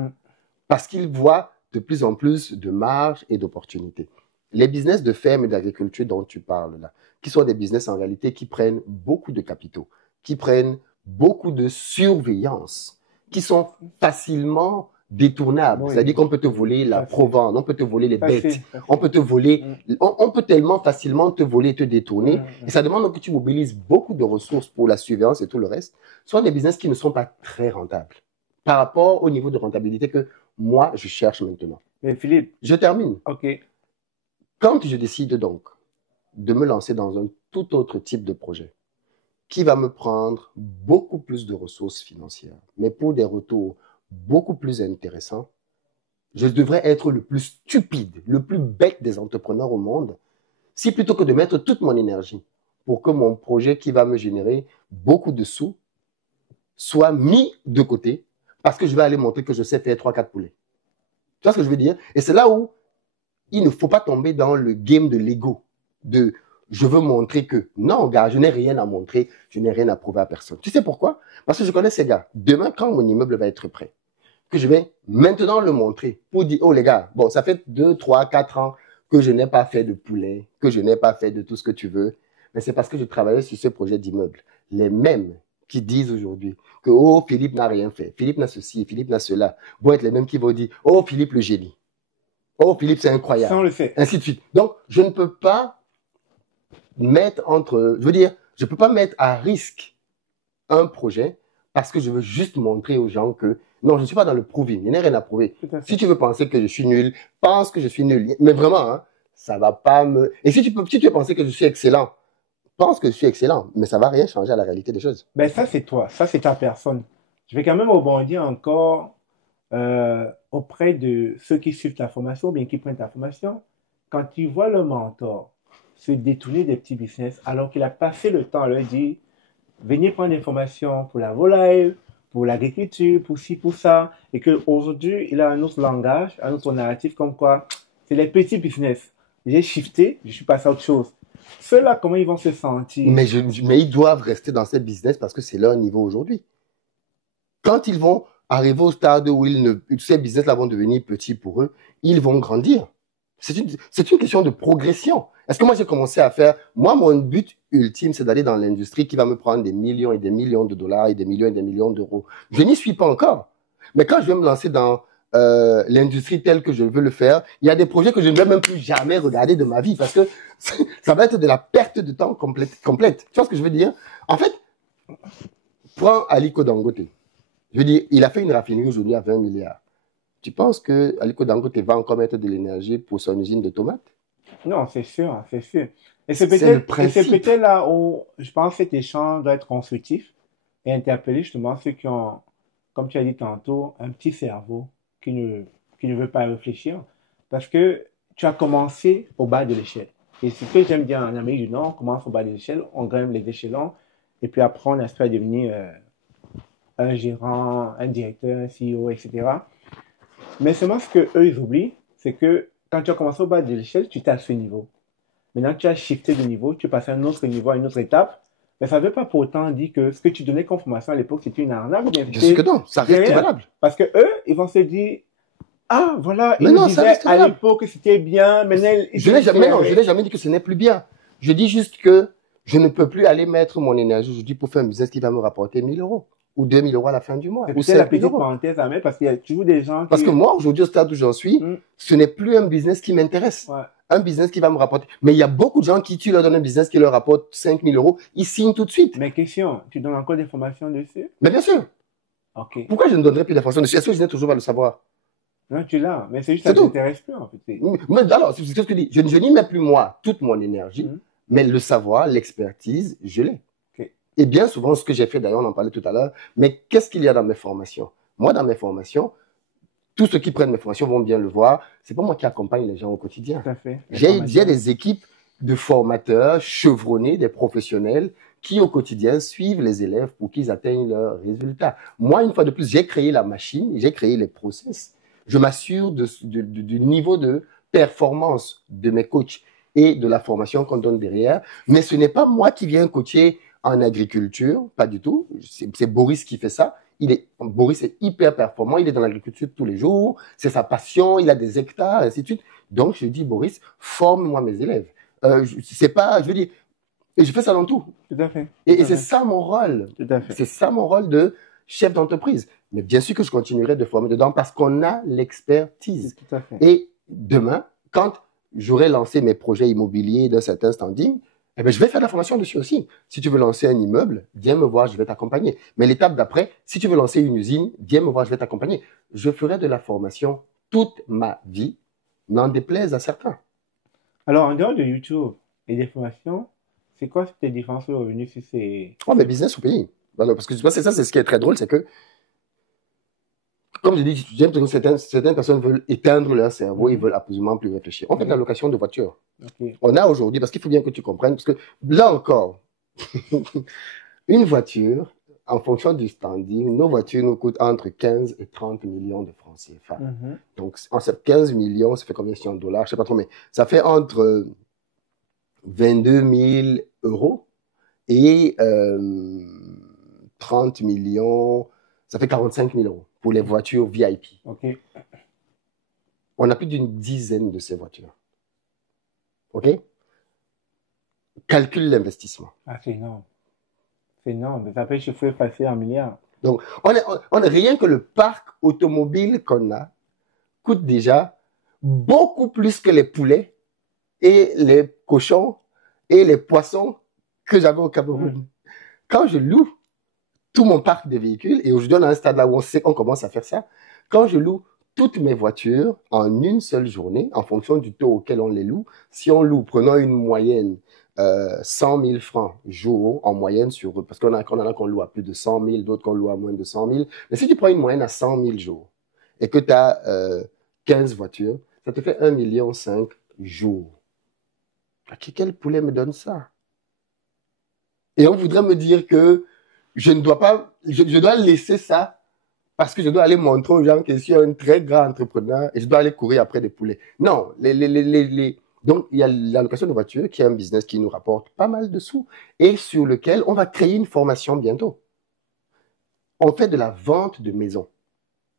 parce qu'il voit de plus en plus de marge et d'opportunités. Les business de ferme et d'agriculture dont tu parles là, qui sont des business en réalité qui prennent beaucoup de capitaux, qui prennent beaucoup de surveillance, qui sont facilement détournables. Oui. C'est-à-dire qu'on peut te voler la provende, on peut te voler les bêtes, on peut te voler, on peut tellement facilement te voler et te détourner. Et ça demande que tu mobilises beaucoup de ressources pour la surveillance et tout le reste. Soit des business qui ne sont pas très rentables par rapport au niveau de rentabilité que moi, je cherche maintenant. Mais Philippe, je termine. OK. Quand je décide donc de me lancer dans un tout autre type de projet qui va me prendre beaucoup plus de ressources financières, mais pour des retours beaucoup plus intéressants, je devrais être le plus stupide, le plus bête des entrepreneurs au monde, si plutôt que de mettre toute mon énergie pour que mon projet qui va me générer beaucoup de sous soit mis de côté parce que je vais aller montrer que je sais faire 3-4 poulets. Tu vois ce que je veux dire? Et c'est là où il ne faut pas tomber dans le game de l'ego, de je veux montrer que non, gars, je n'ai rien à montrer, je n'ai rien à prouver à personne. Tu sais pourquoi? Parce que je connais ces gars. Demain, quand mon immeuble va être prêt, que je vais maintenant le montrer pour dire, oh les gars, bon, ça fait 2, 3, 4 ans que je n'ai pas fait de poulet, que je n'ai pas fait de tout ce que tu veux, mais c'est parce que je travaillais sur ce projet d'immeuble. Les mêmes qui disent aujourd'hui que, oh, Philippe n'a rien fait, Philippe n'a ceci, Philippe n'a cela, vont être les mêmes qui vont dire, oh, Philippe le génie. Oh, Philippe, c'est incroyable. Ça, on le fait. Ainsi de suite. Donc, je ne peux pas mettre je veux dire, je peux pas mettre à risque un projet parce que je veux juste montrer aux gens que, non, je ne suis pas dans le proving, il n'y a rien à prouver. Si tu veux penser que je suis nul, pense que je suis nul. Mais vraiment, hein, ça va pas me... Et si tu veux penser que je suis excellent, pense que je suis excellent, mais ça va rien changer à la réalité des choses. Ben, ça, c'est toi. Ça, c'est ta personne. Je vais quand même rebondir encore auprès de ceux qui suivent ta formation ou bien qui prennent ta formation. Quand tu vois le mentor se détourner des petits business alors qu'il a passé le temps à leur dire venez prendre des formations pour la volaille, pour l'agriculture, pour ci, pour ça, et qu'aujourd'hui, il a un autre langage, un autre narratif comme quoi c'est les petits business. J'ai shifté, je suis passé à autre chose. Ceux-là, comment ils vont se sentir? Mais ils doivent rester dans ce business parce que c'est leur niveau aujourd'hui. Quand ils vont arriver au stade où ces business-là vont devenir petits pour eux, ils vont grandir. C'est une question de progression. Est-ce que moi, j'ai commencé à faire... Moi, mon but ultime, c'est d'aller dans l'industrie qui va me prendre des millions et des millions de dollars et des millions d'euros. Je n'y suis pas encore. Mais quand je vais me lancer dans l'industrie telle que je veux le faire, il y a des projets que je ne vais même plus jamais regarder de ma vie parce que ça va être de la perte de temps complète. Tu vois ce que je veux dire? En fait, prends Aliko Dangote. Je veux dire, il a fait une raffinerie aujourd'hui à 20 milliards. Tu penses que Aliko Dangote va encore mettre de l'énergie pour son usine de tomates? Non, c'est sûr, c'est sûr. Et C'est le principe. c'est peut-être là où je pense que cet échange doit être constructif et interpeller justement ceux qui ont, comme tu as dit tantôt, un petit cerveau qui ne veut pas réfléchir. Parce que tu as commencé au bas de l'échelle. Et c'est ce que j'aime bien en Amérique du Nord, on commence au bas de l'échelle, on grimpe les échelons, et puis après on aspire à devenir un gérant, un directeur, un CEO, etc. Mais seulement ce qu'eux, ils oublient, c'est que quand tu as commencé au bas de l'échelle, tu étais à ce niveau. Maintenant, tu as shifté de niveau, tu es passé à un autre niveau, à une autre étape. Mais ça ne veut pas pour autant dire que ce que tu donnais comme formation à l'époque, c'était une arnaque. Je sais que non, ça reste valable. Parce que eux, ils vont se dire, ah, voilà, ils nous disaient à l'époque que c'était bien, maintenant... Je n'ai jamais dit que ce n'est plus bien. Je dis juste que je ne peux plus aller mettre mon énergie aujourd'hui pour faire un business qui va me rapporter 1 000 euros ou 2 000 euros à la fin du mois. C'est la petite parenthèse à mettre parce qu'il y a toujours des gens qui... Parce que moi, aujourd'hui, au stade où j'en suis, ce n'est plus un business qui m'intéresse. Ouais. Un business qui va me rapporter. Mais il y a beaucoup de gens qui, tu leur donnes un business qui leur rapporte 5 000 euros, ils signent tout de suite. Mais question, tu donnes encore des formations dessus? Mais bien sûr. Ok. Pourquoi je ne donnerais plus d'informations dessus? Est-ce que je n'ai toujours pas le savoir? Non, tu l'as. Mais c'est juste que ça ne t'intéresse plus, en fait. Mais alors, c'est ce que je dis. Je n'y mets plus, moi, toute mon énergie, mais le savoir, l'expertise, je l'ai. Okay. Et bien souvent, ce que j'ai fait, d'ailleurs, on en parlait tout à l'heure, mais qu'est-ce qu'il y a dans mes formations? Moi, dans mes formations, tous ceux qui prennent mes formations vont bien le voir, c'est pas moi qui accompagne les gens au quotidien. Tout à fait. J'ai des équipes de formateurs chevronnés, des professionnels, qui au quotidien suivent les élèves pour qu'ils atteignent leurs résultats. Moi, une fois de plus, j'ai créé la machine, j'ai créé les process. Je m'assure du niveau de performance de mes coachs et de la formation qu'on donne derrière. Mais ce n'est pas moi qui viens coacher en agriculture, pas du tout. C'est Boris qui fait ça. Boris est hyper performant, il est dans l'agriculture tous les jours, c'est sa passion, il a des hectares, et ainsi de suite. Donc, je dis, Boris, forme-moi mes élèves. Je veux dire, et je fais ça dans tout. Tout à fait. Et c'est ça mon rôle. Tout à fait. C'est ça mon rôle de chef d'entreprise. Mais bien sûr que je continuerai de former dedans parce qu'on a l'expertise. Tout à fait. Et demain, quand j'aurai lancé mes projets immobiliers d'un certain standing, eh ben, je vais faire de la formation dessus aussi. Si tu veux lancer un immeuble, viens me voir, je vais t'accompagner. Mais l'étape d'après, si tu veux lancer une usine, viens me voir, je vais t'accompagner. Je ferai de la formation toute ma vie, n'en déplaise à certains. Alors, en dehors de YouTube et des formations, c'est quoi tes différences de revenus si c'est... Oh, mais business au pays. Alors, parce que tu vois, c'est ça, c'est ce qui est très drôle, c'est que, comme je dis, j'aime que certaines personnes veulent éteindre leur cerveau, ils veulent absolument plus réfléchir. On fait de la location de voitures. Okay. On a aujourd'hui, parce qu'il faut bien que tu comprennes, parce que là encore, une voiture, en fonction du standing, nos voitures nous coûtent entre 15 et 30 millions de francs CFA. Donc, en 15 millions, ça fait combien si en dollars? Je ne sais pas trop, mais ça fait entre 22 000 euros et 30 millions, ça fait 45 000 euros pour les voitures VIP. OK. On a plus d'une dizaine de ces voitures. OK? Calcule l'investissement. Ah, c'est énorme. C'est énorme. Ça fait chiffrer passer en milliards. Donc, rien que le parc automobile qu'on a coûte déjà beaucoup plus que les poulets et les cochons et les poissons que j'avais au Cameroun. Quand je loue tout mon parc de véhicules, et aujourd'hui on est à un stade là où on sait qu'on commence à faire ça, quand je loue toutes mes voitures en une seule journée, en fonction du taux auquel on les loue, si on loue, prenons une moyenne 100 000 francs jour en moyenne parce qu'on en a qu'on loue à plus de 100 000, d'autres qu'on loue à moins de 100 000. Mais si tu prends une moyenne à 100 000 jours et que tu as 15 voitures, ça te fait 1,5 million jours. Quel poulet me donne ça? Et on voudrait me dire que je ne dois pas, je dois laisser ça parce que je dois aller montrer aux gens que je suis un très grand entrepreneur et je dois aller courir après des poulets. Non, donc, il y a la location de voitures qui est un business qui nous rapporte pas mal de sous et sur lequel on va créer une formation bientôt. On fait de la vente de maisons.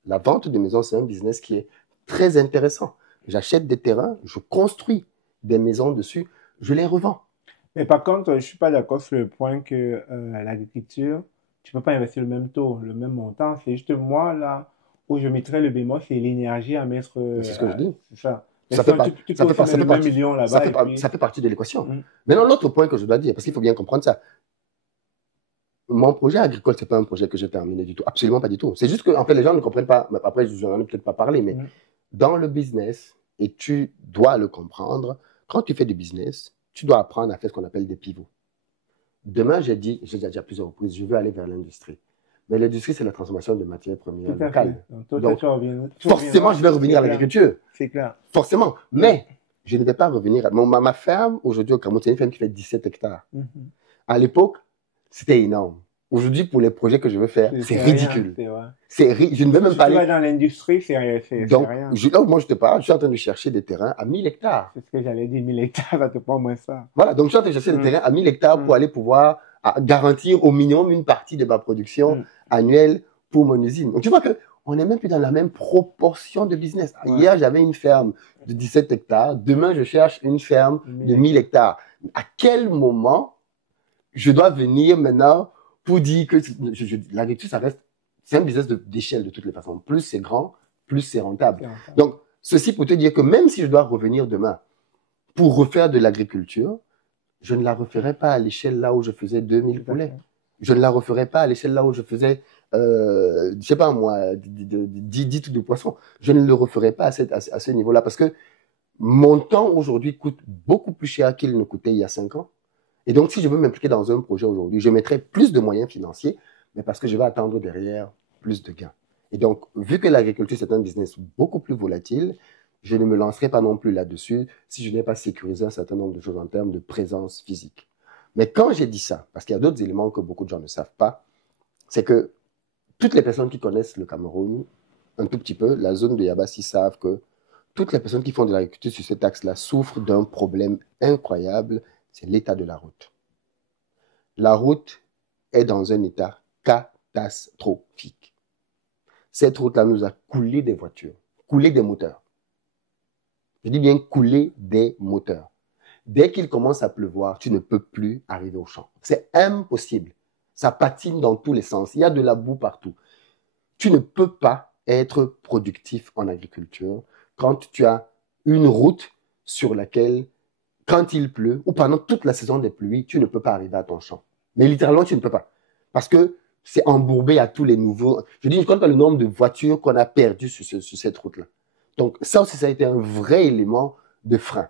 La vente de maisons, c'est un business qui est très intéressant. J'achète des terrains, je construis des maisons dessus, je les revends. Mais par contre, je ne suis pas d'accord sur le point que l'agriculture, tu ne peux pas investir le même taux, le même montant. C'est juste moi, là, où je mettrais le bémol, c'est l'énergie à mettre. C'est ce que je dis. C'est ça. Ça fait partie de l'équation. Maintenant, l'autre point que je dois dire, parce qu'il faut bien comprendre ça, mon projet agricole, ce n'est pas un projet que j'ai terminé du tout. Absolument pas du tout. C'est juste que, en fait, les gens ne comprennent pas. Après, je n'en ai peut-être pas parlé, mais dans le business, et tu dois le comprendre, quand tu fais du business, tu dois apprendre à faire ce qu'on appelle des pivots. Demain, j'ai dit à plusieurs reprises, je veux aller vers l'industrie. Mais l'industrie, c'est la transformation de matières premières locales. Donc, forcément, je vais revenir à l'agriculture. C'est clair. Forcément. Mais je ne vais pas revenir. Ma ferme, aujourd'hui, au Cameroun, c'est une ferme qui fait 17 hectares. À l'époque, c'était énorme. Aujourd'hui, pour les projets que je veux faire, c'est ridicule. Je ne vais même pas aller. Si tu vas dans l'industrie, c'est rien. Donc, moi, je te parle, je suis en train de chercher des terrains à 1000 hectares. C'est ce que j'allais dire, 1000 hectares, ça te prend moins ça. Voilà, donc je suis en train de chercher des terrains à 1000 hectares pour aller pouvoir garantir au minimum une partie de ma production annuelle pour mon usine. Donc, tu vois qu'on n'est même plus dans la même proportion de business. Hier, j'avais une ferme de 17 hectares. Demain, je cherche une ferme de 1000 hectares. À quel moment je dois venir maintenant pour dire que l'agriculture, ça reste, c'est un business d'échelle de toutes les façons. Plus c'est grand, plus c'est rentable. Donc, ceci pour te dire que même si je dois revenir demain pour refaire de l'agriculture, je ne la referai pas à l'échelle là où je faisais 2000 poulets. Je ne la referai pas à l'échelle là où je faisais, je sais pas moi, 10 trucs de poisson. Je ne le referai pas à ce niveau-là parce que mon temps aujourd'hui coûte beaucoup plus cher qu'il ne coûtait il y a 5 ans. Et donc, si je veux m'impliquer dans un projet aujourd'hui, je mettrai plus de moyens financiers, mais parce que je vais attendre derrière plus de gains. Et donc, vu que l'agriculture, c'est un business beaucoup plus volatile, je ne me lancerai pas non plus là-dessus si je n'ai pas sécurisé un certain nombre de choses en termes de présence physique. Mais quand j'ai dit ça, parce qu'il y a d'autres éléments que beaucoup de gens ne savent pas, c'est que toutes les personnes qui connaissent le Cameroun, un tout petit peu, la zone de Yabassi savent que toutes les personnes qui font de l'agriculture sur cet axe-là souffrent d'un problème incroyable, c'est l'état de la route. La route est dans un état catastrophique. Cette route-là nous a coulé des voitures, coulé des moteurs. Je dis bien couler des moteurs. Dès qu'il commence à pleuvoir, tu ne peux plus arriver au champ. C'est impossible. Ça patine dans tous les sens. Il y a de la boue partout. Tu ne peux pas être productif en agriculture quand tu as une route sur laquelle, quand il pleut, ou pendant toute la saison des pluies, tu ne peux pas arriver à ton champ. Mais littéralement, tu ne peux pas. Parce que c'est embourbé à tous les nouveaux. Je dis, je ne compte pas le nombre de voitures qu'on a perdues sur cette route-là. Donc, ça aussi, ça a été un vrai élément de frein.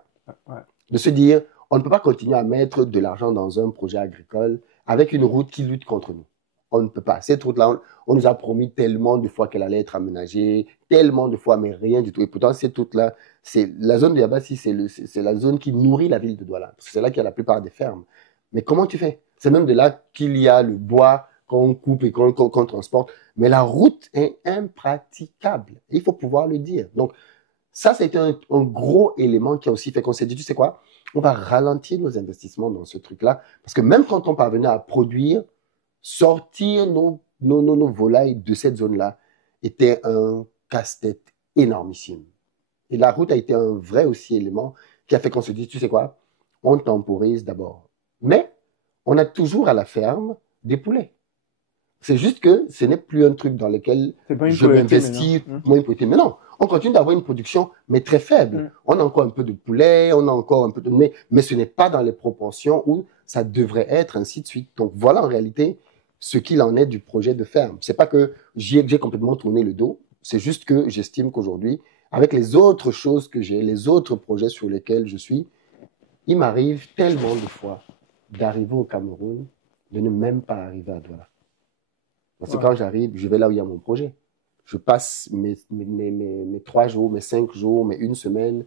De se dire, on ne peut pas continuer à mettre de l'argent dans un projet agricole avec une route qui lutte contre nous. On ne peut pas. Cette route-là, on nous a promis tellement de fois qu'elle allait être aménagée, tellement de fois, mais rien du tout. Et pourtant, cette route-là, c'est la zone de Yabassi, c'est la zone qui nourrit la ville de Douala. Parce que c'est là qu'il y a la plupart des fermes. Mais comment tu fais? C'est même de là qu'il y a le bois qu'on coupe et qu'on transporte. Mais la route est impraticable. Il faut pouvoir le dire. Donc, ça, c'était un gros élément qui a aussi fait qu'on s'est dit, tu sais quoi, on va ralentir nos investissements dans ce truc-là. Parce que même quand on parvenait à produire, sortir nos volailles de cette zone-là était un casse-tête énormissime. Et la route a été un vrai aussi élément qui a fait qu'on se dit, tu sais quoi, on temporise d'abord. Mais on a toujours à la ferme des poulets. C'est juste que ce n'est plus un truc dans lequel je m'investis pour une priorité. Mais non, on continue d'avoir une production, mais très faible. On a encore un peu de poulet, on a encore un peu de... Mais ce n'est pas dans les proportions où ça devrait être, ainsi de suite. Donc voilà en réalité ce qu'il en est du projet de ferme. C'est pas que j'ai complètement tourné le dos, c'est juste que j'estime qu'aujourd'hui, avec les autres choses que j'ai, les autres projets sur lesquels je suis, il m'arrive tellement de fois d'arriver au Cameroun, de ne même pas arriver à Douala. Parce que quand j'arrive, je vais là où il y a mon projet. Je passe mes 3 jours, mes 5 jours, mes 1 semaine,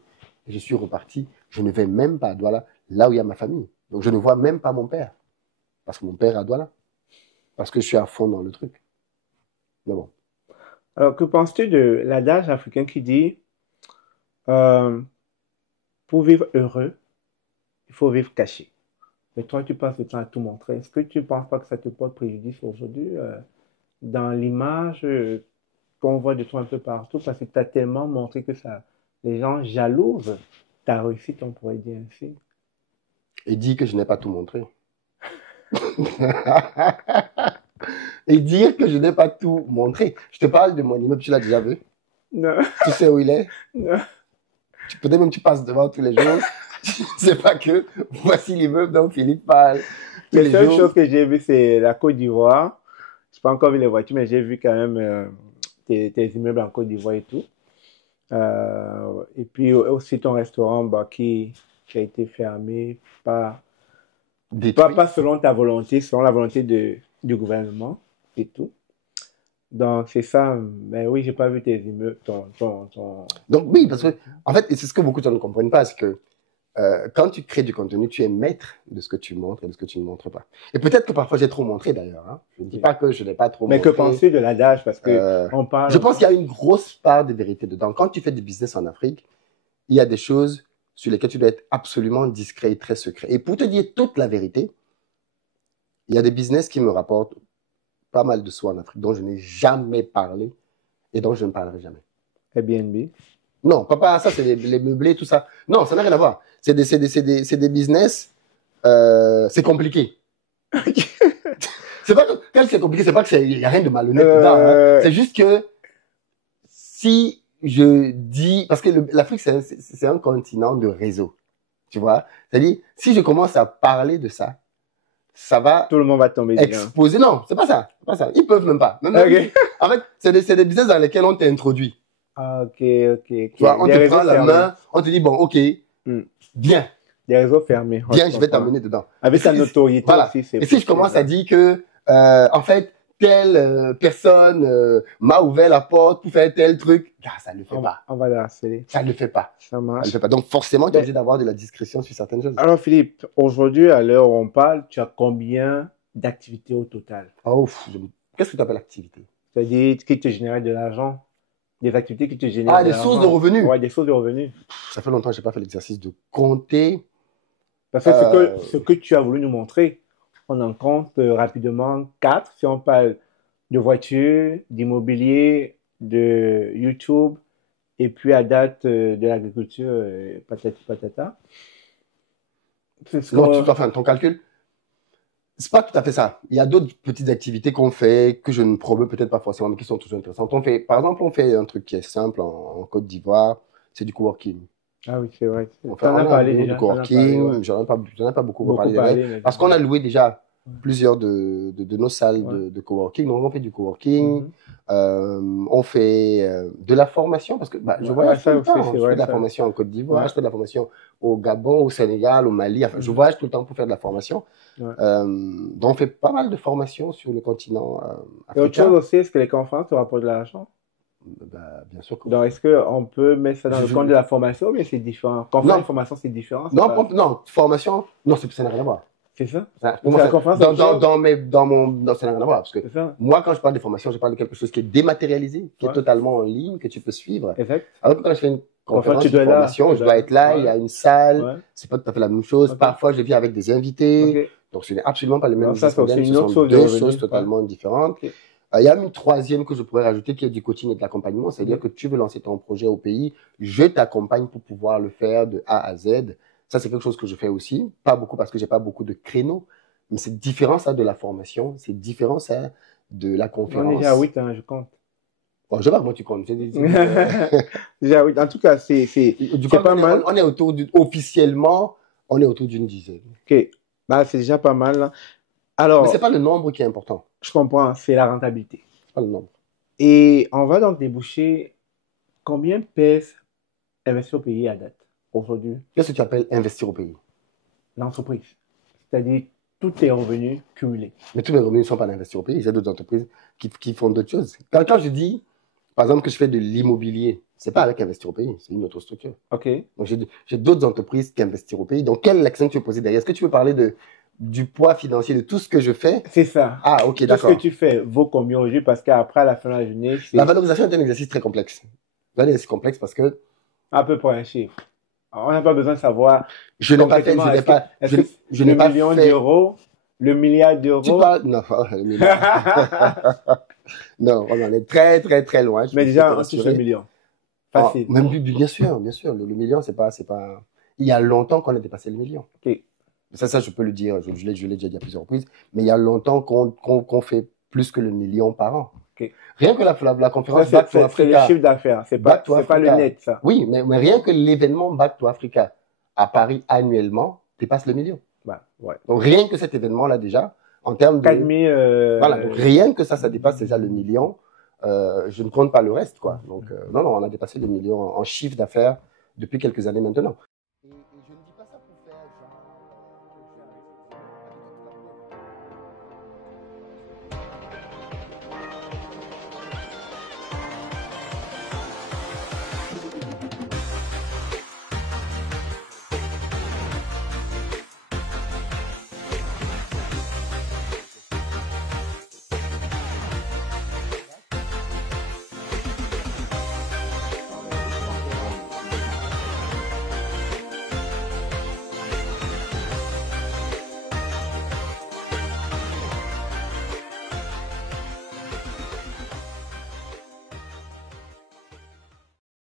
et je suis reparti. Je ne vais même pas à Douala, là où il y a ma famille. Donc je ne vois même pas mon père. Parce que mon père est à Douala. Parce que je suis à fond dans le truc. Mais bon. Alors, que penses-tu de l'adage africain qui dit pour vivre heureux, il faut vivre caché. Mais toi, tu passes le temps à tout montrer. Est-ce que tu ne penses pas que ça te porte préjudice aujourd'hui dans l'image qu'on voit de toi un peu partout parce que tu as tellement montré que ça, les gens jalousent ta réussite, on pourrait dire ainsi. Et dit que je n'ai pas tout montré. Et dire que je n'ai pas tout montré. Je te parle de mon immeuble, tu l'as déjà vu? Non. Tu sais où il est? Non. Peut-être même tu passes devant tous les jours. C'est pas que voici l'immeuble dont Philippe parle. La seule chose que j'ai vue, c'est la Côte d'Ivoire. Je n'ai pas encore vu les voitures, mais j'ai vu quand même tes immeubles en Côte d'Ivoire et tout. Et puis aussi ton restaurant qui a été fermé, pas selon ta volonté, selon la volonté du gouvernement et tout. Donc c'est ça, mais oui, j'ai pas vu tes immeubles, Donc oui, parce que en fait, c'est ce que beaucoup de gens ne comprennent pas, c'est que quand tu crées du contenu, tu es maître de ce que tu montres et de ce que tu ne montres pas. Et peut-être que parfois j'ai trop montré d'ailleurs. Hein. Je ne dis pas que je n'ai pas trop montré. Mais que penses-tu de l'adage? Parce que on parle. Je pense qu'il y a une grosse part de vérité dedans. Quand tu fais du business en Afrique, il y a des choses sur lesquelles tu dois être absolument discret et très secret. Et pour te dire toute la vérité, il y a des business qui me rapportent pas mal de sous en Afrique dont je n'ai jamais parlé et dont je ne parlerai jamais. Airbnb? Non, papa, ça c'est les meublés, tout ça. Non, ça n'a rien à voir. C'est des business, c'est compliqué. C'est pas que, quand c'est compliqué, c'est pas que il y a rien de malhonnête dedans. Hein. C'est juste que si je dis, parce que l'Afrique c'est un continent de réseau, tu vois. C'est-à-dire, si je commence à parler de ça, ça va. Tout le monde va tomber exposer. Non, c'est pas ça. C'est pas ça. Ils peuvent même pas. Même okay. En fait, c'est des business dans lesquels on t'introduit. Ah, ok. Tu vois, on te prend la main, on te dit, bon, ok, viens. Des réseaux fermés. Viens, je vais t'amener dedans. Avec ta notoriété voilà. aussi. Et si je commence à dire que, en fait, telle personne m'a ouvert la porte pour faire tel truc, là, ça ne le fait pas. On va la harceler. Ça ne le fait pas. Ça marche. Ça ne le fait pas. Donc, forcément, tu es obligé d'avoir de la discrétion sur certaines choses. Alors, Philippe, aujourd'hui, à l'heure où on parle, tu as combien d'activités au total? Oh, qu'est-ce que tu appelles activité? C'est-à-dire qui te génère de l'argent? Des activités qui te génèrent de l'argent. Ah, des sources de revenus? Ouais, des sources de revenus. Ça fait longtemps que je n'ai pas fait l'exercice de compter. Parce que ce que tu as voulu nous montrer, on en compte rapidement 4. Si on parle de voitures, d'immobilier, de YouTube, et puis à date de l'agriculture, patati patata. Non, enfin, ton calcul, c'est pas tout à fait ça. Il y a d'autres petites activités qu'on fait, que je ne promeux peut-être pas forcément, mais qui sont toujours intéressantes. Par exemple, on fait un truc qui est simple en Côte d'Ivoire, c'est du coworking. Ah oui, c'est vrai. On a parlé déjà. Du coworking, j'en ai pas beaucoup parlé. Parce qu'on a loué déjà plusieurs de nos salles de coworking. Donc, on fait du coworking, on fait de la formation, parce que je voyage tout le temps. Je fais de la formation en Côte d'Ivoire, je fais de la formation au Gabon, au Sénégal, au Mali. Enfin, je voyage tout le temps pour faire de la formation. Donc, on fait pas mal de formations sur le continent africain. Et autre chose aussi, est-ce que les conférences te rapportent de l'argent? Bien sûr que donc, est-ce qu'on peut mettre ça dans le compte de la formation, mais c'est différent? Conférence et formation, c'est différent? Non, formation, non, ça n'a rien à voir. C'est ça. Pour C'est moi, la conférence actuelle. ça n'a rien à voir. Parce que C'est ça. moi, quand je parle de formation, je parle de quelque chose qui est dématérialisé, qui est Ouais. totalement en ligne, que tu peux suivre. Exact. Alors que quand je fais une conférence tu de dois être là. formation, je dois être là, il y a une salle, Ouais. c'est pas tout à fait la même chose. Ok. Parfois, je viens avec des invités. Ok. Donc, ce n'est absolument pas le même Non, ça, business c'est aussi model. Ce une autre sont source de deux revenus. choses totalement différentes. Ok. Il y a une troisième que je pourrais rajouter qui est du coaching et de l'accompagnement. C'est-à-dire que tu veux lancer ton projet au pays, je t'accompagne pour pouvoir le faire de A à Z. Ça, c'est quelque chose que je fais aussi. Pas beaucoup parce que j'ai pas beaucoup de créneaux. Mais c'est différent, ça, de la formation. C'est différent, ça, de la On est conférence. déjà à 8, hein, je compte. Bon, je sais pas comment tu comptes. Déjà à 8. En tout cas, c'est pas mal. On est officiellement, on est autour d'une dizaine. Ok. Bah, c'est déjà pas mal. Hein. Alors, Mais c'est pas le nombre qui est important. je comprends, c'est la rentabilité. C'est pas le nombre. Et on va donc déboucher combien pèse investir au pays à date, aujourd'hui, Qu'est-ce que tu appelles investir au pays? l'entreprise? C'est-à-dire tous tes revenus cumulés. Mais tous mes revenus ne sont pas d'investir au pays. J'ai d'autres entreprises qui font d'autres choses. Quand je dis, par exemple, que je fais de l'immobilier, c'est pas avec investir au pays, c'est une autre structure. OK. Donc, j'ai d'autres entreprises qui investissent au pays. Donc, quelle action tu veux poser derrière? Est-ce que tu veux parler du poids financier de tout ce que je fais? C'est ça. Ah, ok, Tout ce d'accord. que tu fais vaut combien aujourd'hui? Parce qu'après, à la fin de la journée, c'est La valorisation est un exercice très complexe. C'est un exercice complexe parce que à peu près un chiffre. On n'a pas besoin de savoir je n'ai pas fait, concrètement, je n'ai le pas million fait. d'euros, le milliard Tu d'euros. parles, non, le milliard. Non, on en est très, très, très loin. Mais déjà, on touche touche le million. Facile. Même bien sûr, bien sûr. Le million, c'est pas. Il y a longtemps qu'on a dépassé le million. OK. Ça, je peux le dire. Je l'ai déjà dit à plusieurs reprises. Mais il y a longtemps qu'on fait plus que le million par an. OK. Rien que la conférence Ça, Back to c'est le Africa. chiffre d'affaires. C'est Back to pas le Africa. net, ça. Oui, mais rien que l'événement Back to Africa à Paris annuellement dépasse le million. Bah, ouais. Donc rien que cet événement-là déjà, en termes de 4000. voilà, donc rien que ça dépasse déjà le million. Je ne compte pas le reste, quoi. Donc non, on a dépassé le million en chiffre d'affaires depuis quelques années maintenant.